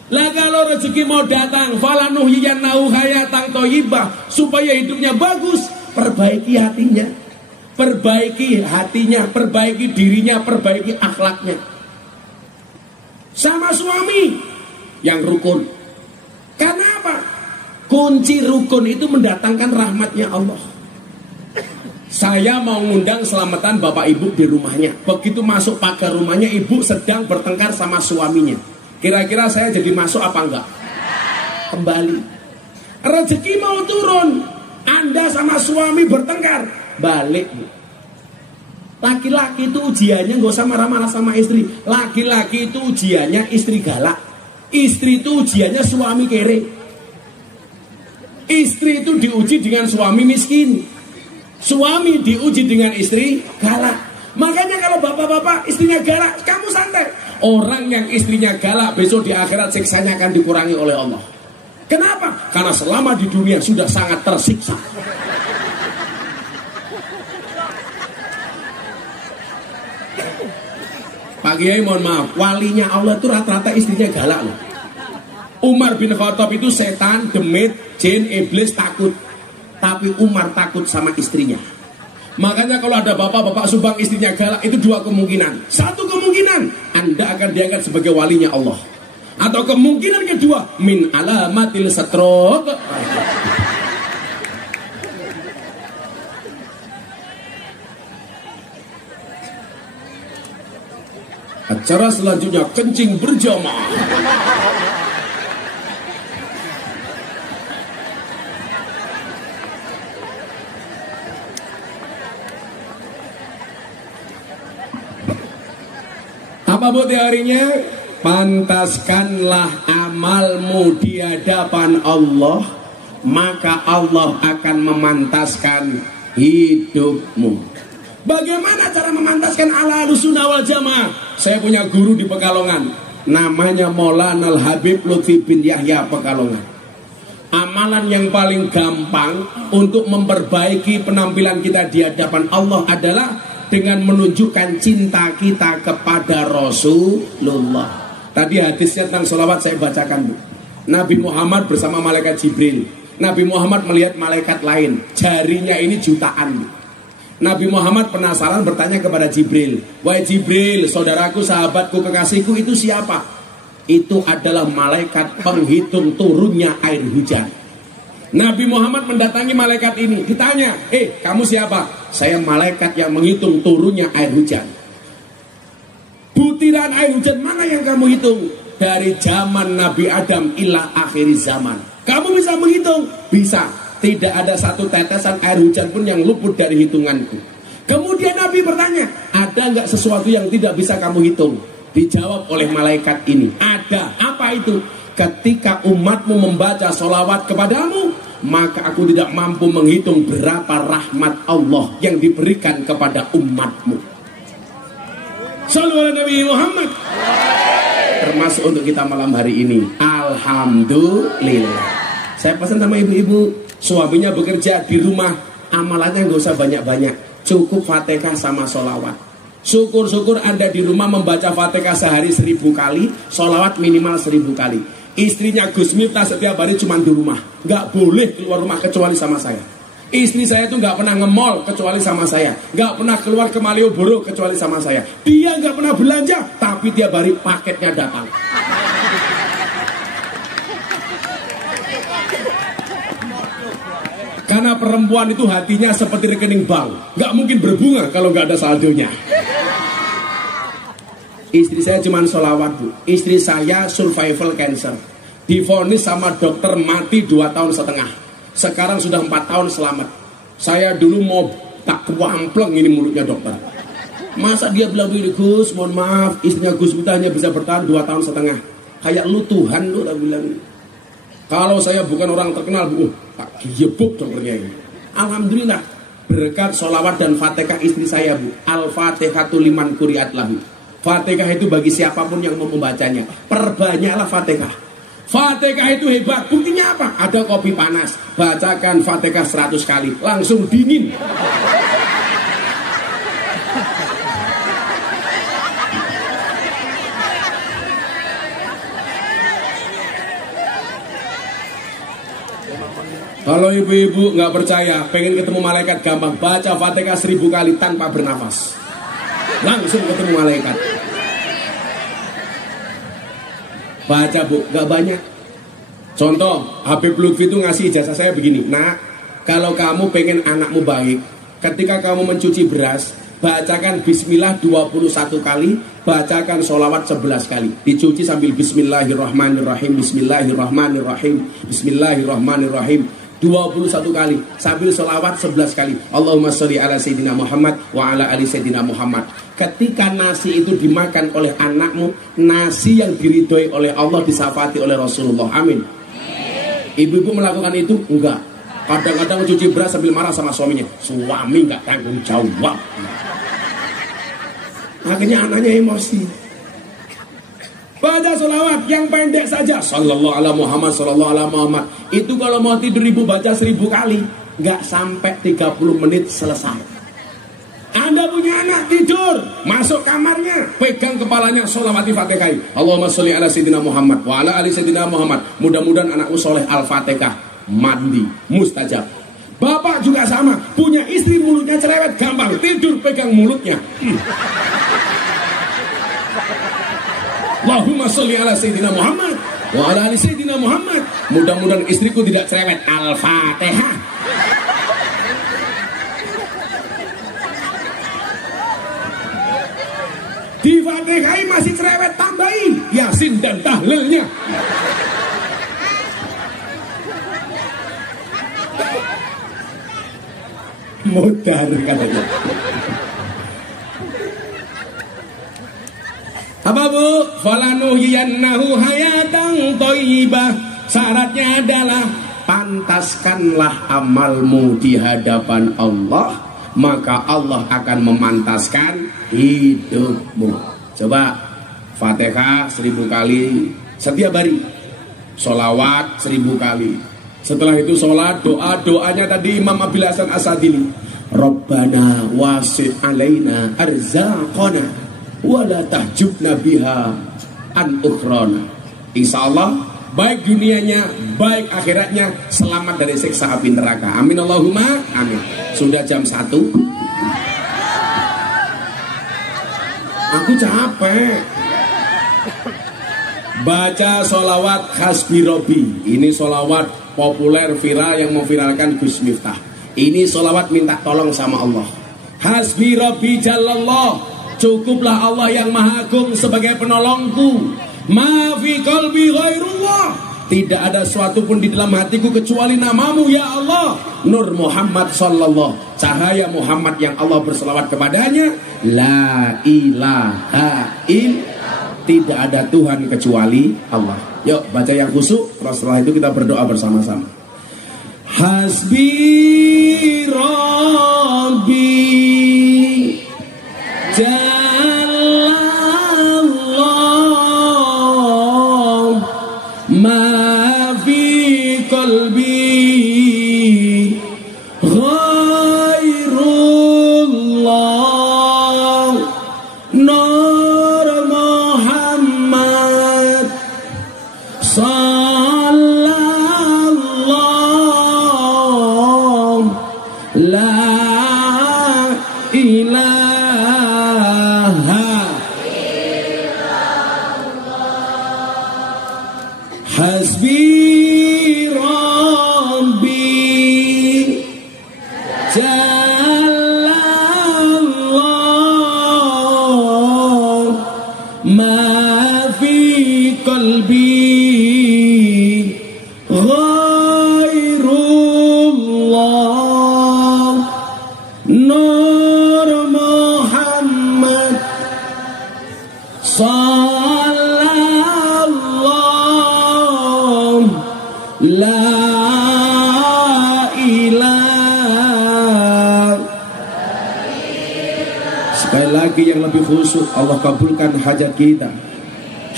Lah kalau rezeki mau datang, falanuhyiyannahu hayatan thayyibah, supaya hidupnya bagus, perbaiki hatinya, perbaiki dirinya, perbaiki akhlaknya. Sama suami yang rukun. Karena apa? Kunci rukun itu mendatangkan rahmatnya Allah. Saya mau ngundang selamatan bapak ibu di rumahnya. Begitu masuk pagar rumahnya, ibu sedang bertengkar sama suaminya. Kira-kira saya jadi masuk apa enggak? Kembali. Rezeki mau turun, Anda sama suami bertengkar, balik. Laki-laki itu ujiannya nggak usah marah-marah sama istri. Laki-laki itu ujiannya istri galak. Istri itu ujiannya suami kere. Istri itu diuji dengan suami miskin. Suami diuji dengan istri galak. Makanya kalau bapak-bapak istrinya galak, kamu santai. Orang yang istrinya galak besok di akhirat siksanya akan dikurangi oleh Allah. Kenapa? Karena selama di dunia sudah sangat tersiksa. Pak Kiai mohon maaf, walinya Allah itu rata-rata istrinya galak loh. Umar bin Khattab itu setan, demit, jin, iblis takut. Tapi Umar takut sama istrinya. Makanya kalau ada bapak-bapak Subang istrinya galak, itu dua kemungkinan. Satu kemungkinan, Anda akan diangkat sebagai walinya Allah. Atau kemungkinan kedua, min alamatil stroke. Acara selanjutnya kencing berjamaah. Apa bu teorinya? Pantaskanlah amalmu di hadapan Allah, maka Allah akan memantaskan hidupmu. Bagaimana cara memantaskan ala Ahlussunnah wal Jamaah? Saya punya guru di Pekalongan, namanya Maulana Al-Habib Lutfi bin Yahya Pekalongan. Amalan yang paling gampang untuk memperbaiki penampilan kita di hadapan Allah adalah dengan menunjukkan cinta kita kepada Rasulullah. Tadi hadisnya tentang sholawat saya bacakan bu. Nabi Muhammad bersama malaikat Jibril. Nabi Muhammad melihat malaikat lain, jarinya ini jutaan bu. Nabi Muhammad penasaran bertanya kepada Jibril, wahai Jibril, saudaraku, sahabatku, kekasihku, itu siapa? Itu adalah malaikat penghitung turunnya air hujan. Nabi Muhammad mendatangi malaikat ini, ditanya, kamu siapa? Saya malaikat yang menghitung turunnya air hujan. Butiran air hujan mana yang kamu hitung? Dari zaman Nabi Adam ila akhir zaman. Kamu bisa menghitung? Bisa. Tidak ada satu tetesan air hujan pun yang luput dari hitunganku. Kemudian Nabi bertanya, ada nggak sesuatu yang tidak bisa kamu hitung? Dijawab oleh malaikat ini, ada. Apa itu? Ketika umatmu membaca sholawat kepadamu, maka aku tidak mampu menghitung berapa rahmat Allah yang diberikan kepada umatmu. Shallallahu Nabi Muhammad. Termasuk untuk kita malam hari ini. Alhamdulillah. Saya pesan sama ibu-ibu, suaminya bekerja di rumah, amalannya nggak usah banyak-banyak, cukup Fatihah sama sholawat. Syukur-syukur Anda di rumah membaca Fatihah sehari 1000 kali, sholawat minimal 1000 kali. Istrinya Gus Miftah setiap hari cuma di rumah, nggak boleh keluar rumah kecuali sama saya. Istri saya tuh nggak pernah nge-mall kecuali sama saya, nggak pernah keluar ke Malioboro kecuali sama saya. Dia nggak pernah belanja, tapi tiap hari paketnya datang. Karena perempuan itu hatinya seperti rekening bank, nggak mungkin berbunga kalau nggak ada saldonya. Istri saya cuma sholawat bu. Istri saya survival cancer, divonis sama dokter mati 2,5 tahun. Sekarang sudah 4 tahun selamat. Saya dulu mau tak kewampleng ini mulutnya dokter. Masa dia bilang begini, Gus, mohon maaf, istrinya Gus Miftah hanya bisa bertahan 2,5 tahun. Kayak lu Tuhan lu, tak bilang. Kalau saya bukan orang terkenal, bu, tak giyebuk dokternya ini. Alhamdulillah, berkat sholawat dan Fatihah istri saya bu. Al-Fatihatu liman quri'at lahu. Fatihah itu bagi siapapun yang mau membacanya. Perbanyaklah Fatihah. Fatihah itu hebat. Buktinya apa? Ada kopi panas, bacakan Fatihah 100 kali, langsung dingin. Kalau ibu-ibu nggak percaya, pengen ketemu malaikat gampang, baca Fatihah 1000 kali tanpa bernafas, langsung ketemu malaikat. Baca bu, nggak banyak. Contoh, Habib Lutfi itu ngasih ijazah saya begini, nak, kalau kamu pengen anakmu baik, ketika kamu mencuci beras, bacakan Bismillah 21 kali, bacakan sholawat 11 kali, dicuci sambil Bismillahirrahmanirrahim, Bismillahirrahmanirrahim, Bismillahirrahmanirrahim, 21 kali, sambil sholawat 11 kali, Allahumma sholli ala Sayyidina Muhammad wa ala ali Sayyidina Muhammad. Ketika nasi itu dimakan oleh anakmu, nasi yang diridhoi oleh Allah, disafati oleh Rasulullah. Amin. Ibu-ibu melakukan itu? Enggak. Kadang-kadang cuci beras sambil marah sama suaminya, suami nggak tanggung jawab. Akhirnya anaknya emosi. Baca sholawat yang pendek saja, sallallahu ala Muhammad, sallallahu ala Muhammad. Itu kalau mau tidur ibu baca 1000 kali, nggak sampai 30 menit selesai. Anda punya anak tidur, masuk kamarnya, pegang kepalanya, sholawati Fatihah. Allahumma sholli ala sayyidina Muhammad wa ala ali sayyidina Muhammad. Mudah-mudahan anakku soleh, Al-Fatihah, mandi, mustajab. Bapak juga sama, punya istri mulutnya cerewet, gampang tidur, pegang mulutnya. Allahumma sholli ala sayyidina Muhammad wa ala ali sayyidina Muhammad. Mudah-mudahan istriku tidak cerewet, Al-Fatihah. Di Fatihah masih cerewet, tambahin Yasin dan tahlilnya. Modar katanya. Apa bu? Falanuhiyannahu hayatan thayyibah. Syaratnya adalah pantaskanlah amalmu di hadapan Allah, maka Allah akan memantaskan hidupmu. Coba Fatihah 1000 kali setiap hari, sholawat 1000 kali. Setelah itu sholat, doanya tadi Imam Abil Hasan Asadili, Rabbana wasi' alaina arzaqana wala tahjubna biha an ukhrana. Insya Allah baik dunianya, baik akhiratnya, selamat dari siksa api neraka. Amin Allahumma amin. Sudah jam 1. Aku capek. Baca sholawat Hasbi Robi. Ini sholawat populer viral yang memviralkan Gus Miftah. Ini sholawat minta tolong sama Allah. Hasbi Robi Jalallah. Cukuplah Allah yang maha agung sebagai penolongku. Ma fi qalbi ghairullah. Tidak ada suatu pun di dalam hatiku kecuali namamu ya Allah. Nur Muhammad sallallahu, cahaya Muhammad yang Allah berselawat kepadanya. La ilaha illallah, tidak ada Tuhan kecuali Allah. Yuk baca yang khusyuk, setelah itu kita berdoa bersama-sama. Hasbi Rabbi Jalallah ma fi qalbi ghairullah Nur Muhammad sallallahu la ilaha Hasbi Rabbi Jalallah ma fi qalbi ghairullah Nur Muhammad la ilah. Sekali lagi yang lebih khusyuk, Allah kabulkan hajat kita.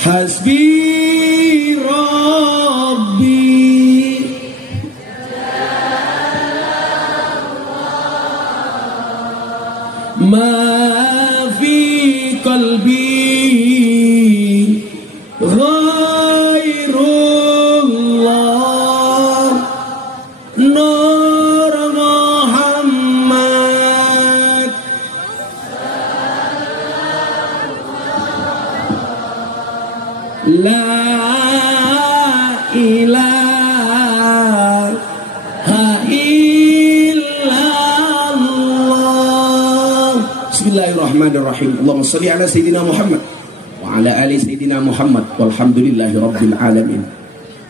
Hasbi Rabbi ma fi qalbi ghairullah Nur Muhammad la ilaha illallah. Bismillahirrahmanirrahim. Allahumma sholli ala sayyidina Muhammad wa ala ali sayyidina Muhammad walhamdulillahi rabbil alamin.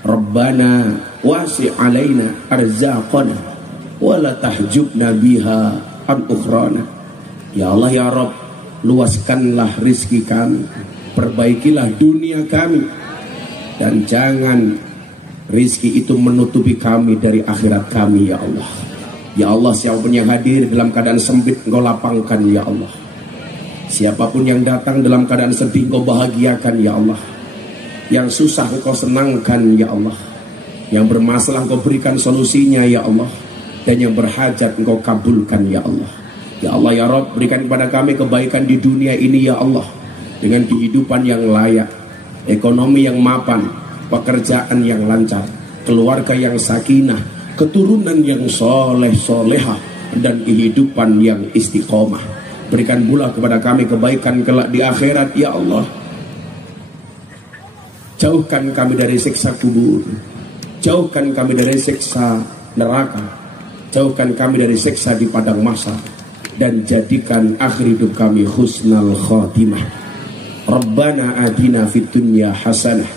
Rabbana wasi' alaina arzaqana wala tahjubna biha an ukhrana. Ya Allah ya Rabb, luaskanlah rizki kami, perbaikilah dunia kami, dan jangan rizki itu menutupi kami dari akhirat kami ya Allah. Ya Allah, siapapun yang hadir dalam keadaan sempit Engkau lapangkan ya Allah. Siapapun yang datang dalam keadaan sedih Engkau bahagiakan ya Allah. Yang susah Engkau senangkan ya Allah. Yang bermasalah Engkau berikan solusinya ya Allah. Dan yang berhajat Engkau kabulkan ya Allah. Ya Allah ya Rabb, berikan kepada kami kebaikan di dunia ini ya Allah, dengan kehidupan yang layak, ekonomi yang mapan, pekerjaan yang lancar, keluarga yang sakinah, keturunan yang soleh solehah, dan kehidupan yang istiqomah. Berikan pula kepada kami kebaikan kelak di akhirat ya Allah. Jauhkan kami dari siksa kubur, jauhkan kami dari siksa neraka, jauhkan kami dari siksa di padang mahsyar, dan jadikan akhir hidup kami husnal khatimah. Rabbana atina fid dunya hasanah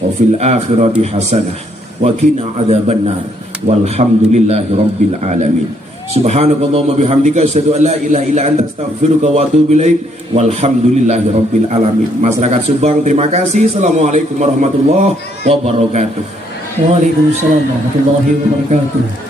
wa fil akhirati hasanah wa qina adzabannar. Walhamdulillahi rabbil alamin. Subhanakallahumma bihamdika asyhadu an la ilaha illa anta astaghfiruka wa atubu ilaik. Walhamdulillahi rabbil alamin. Masyarakat Subang, terima kasih. Assalamualaikum warahmatullahi wabarakatuh. Waalaikumsalam warahmatullahi wabarakatuh.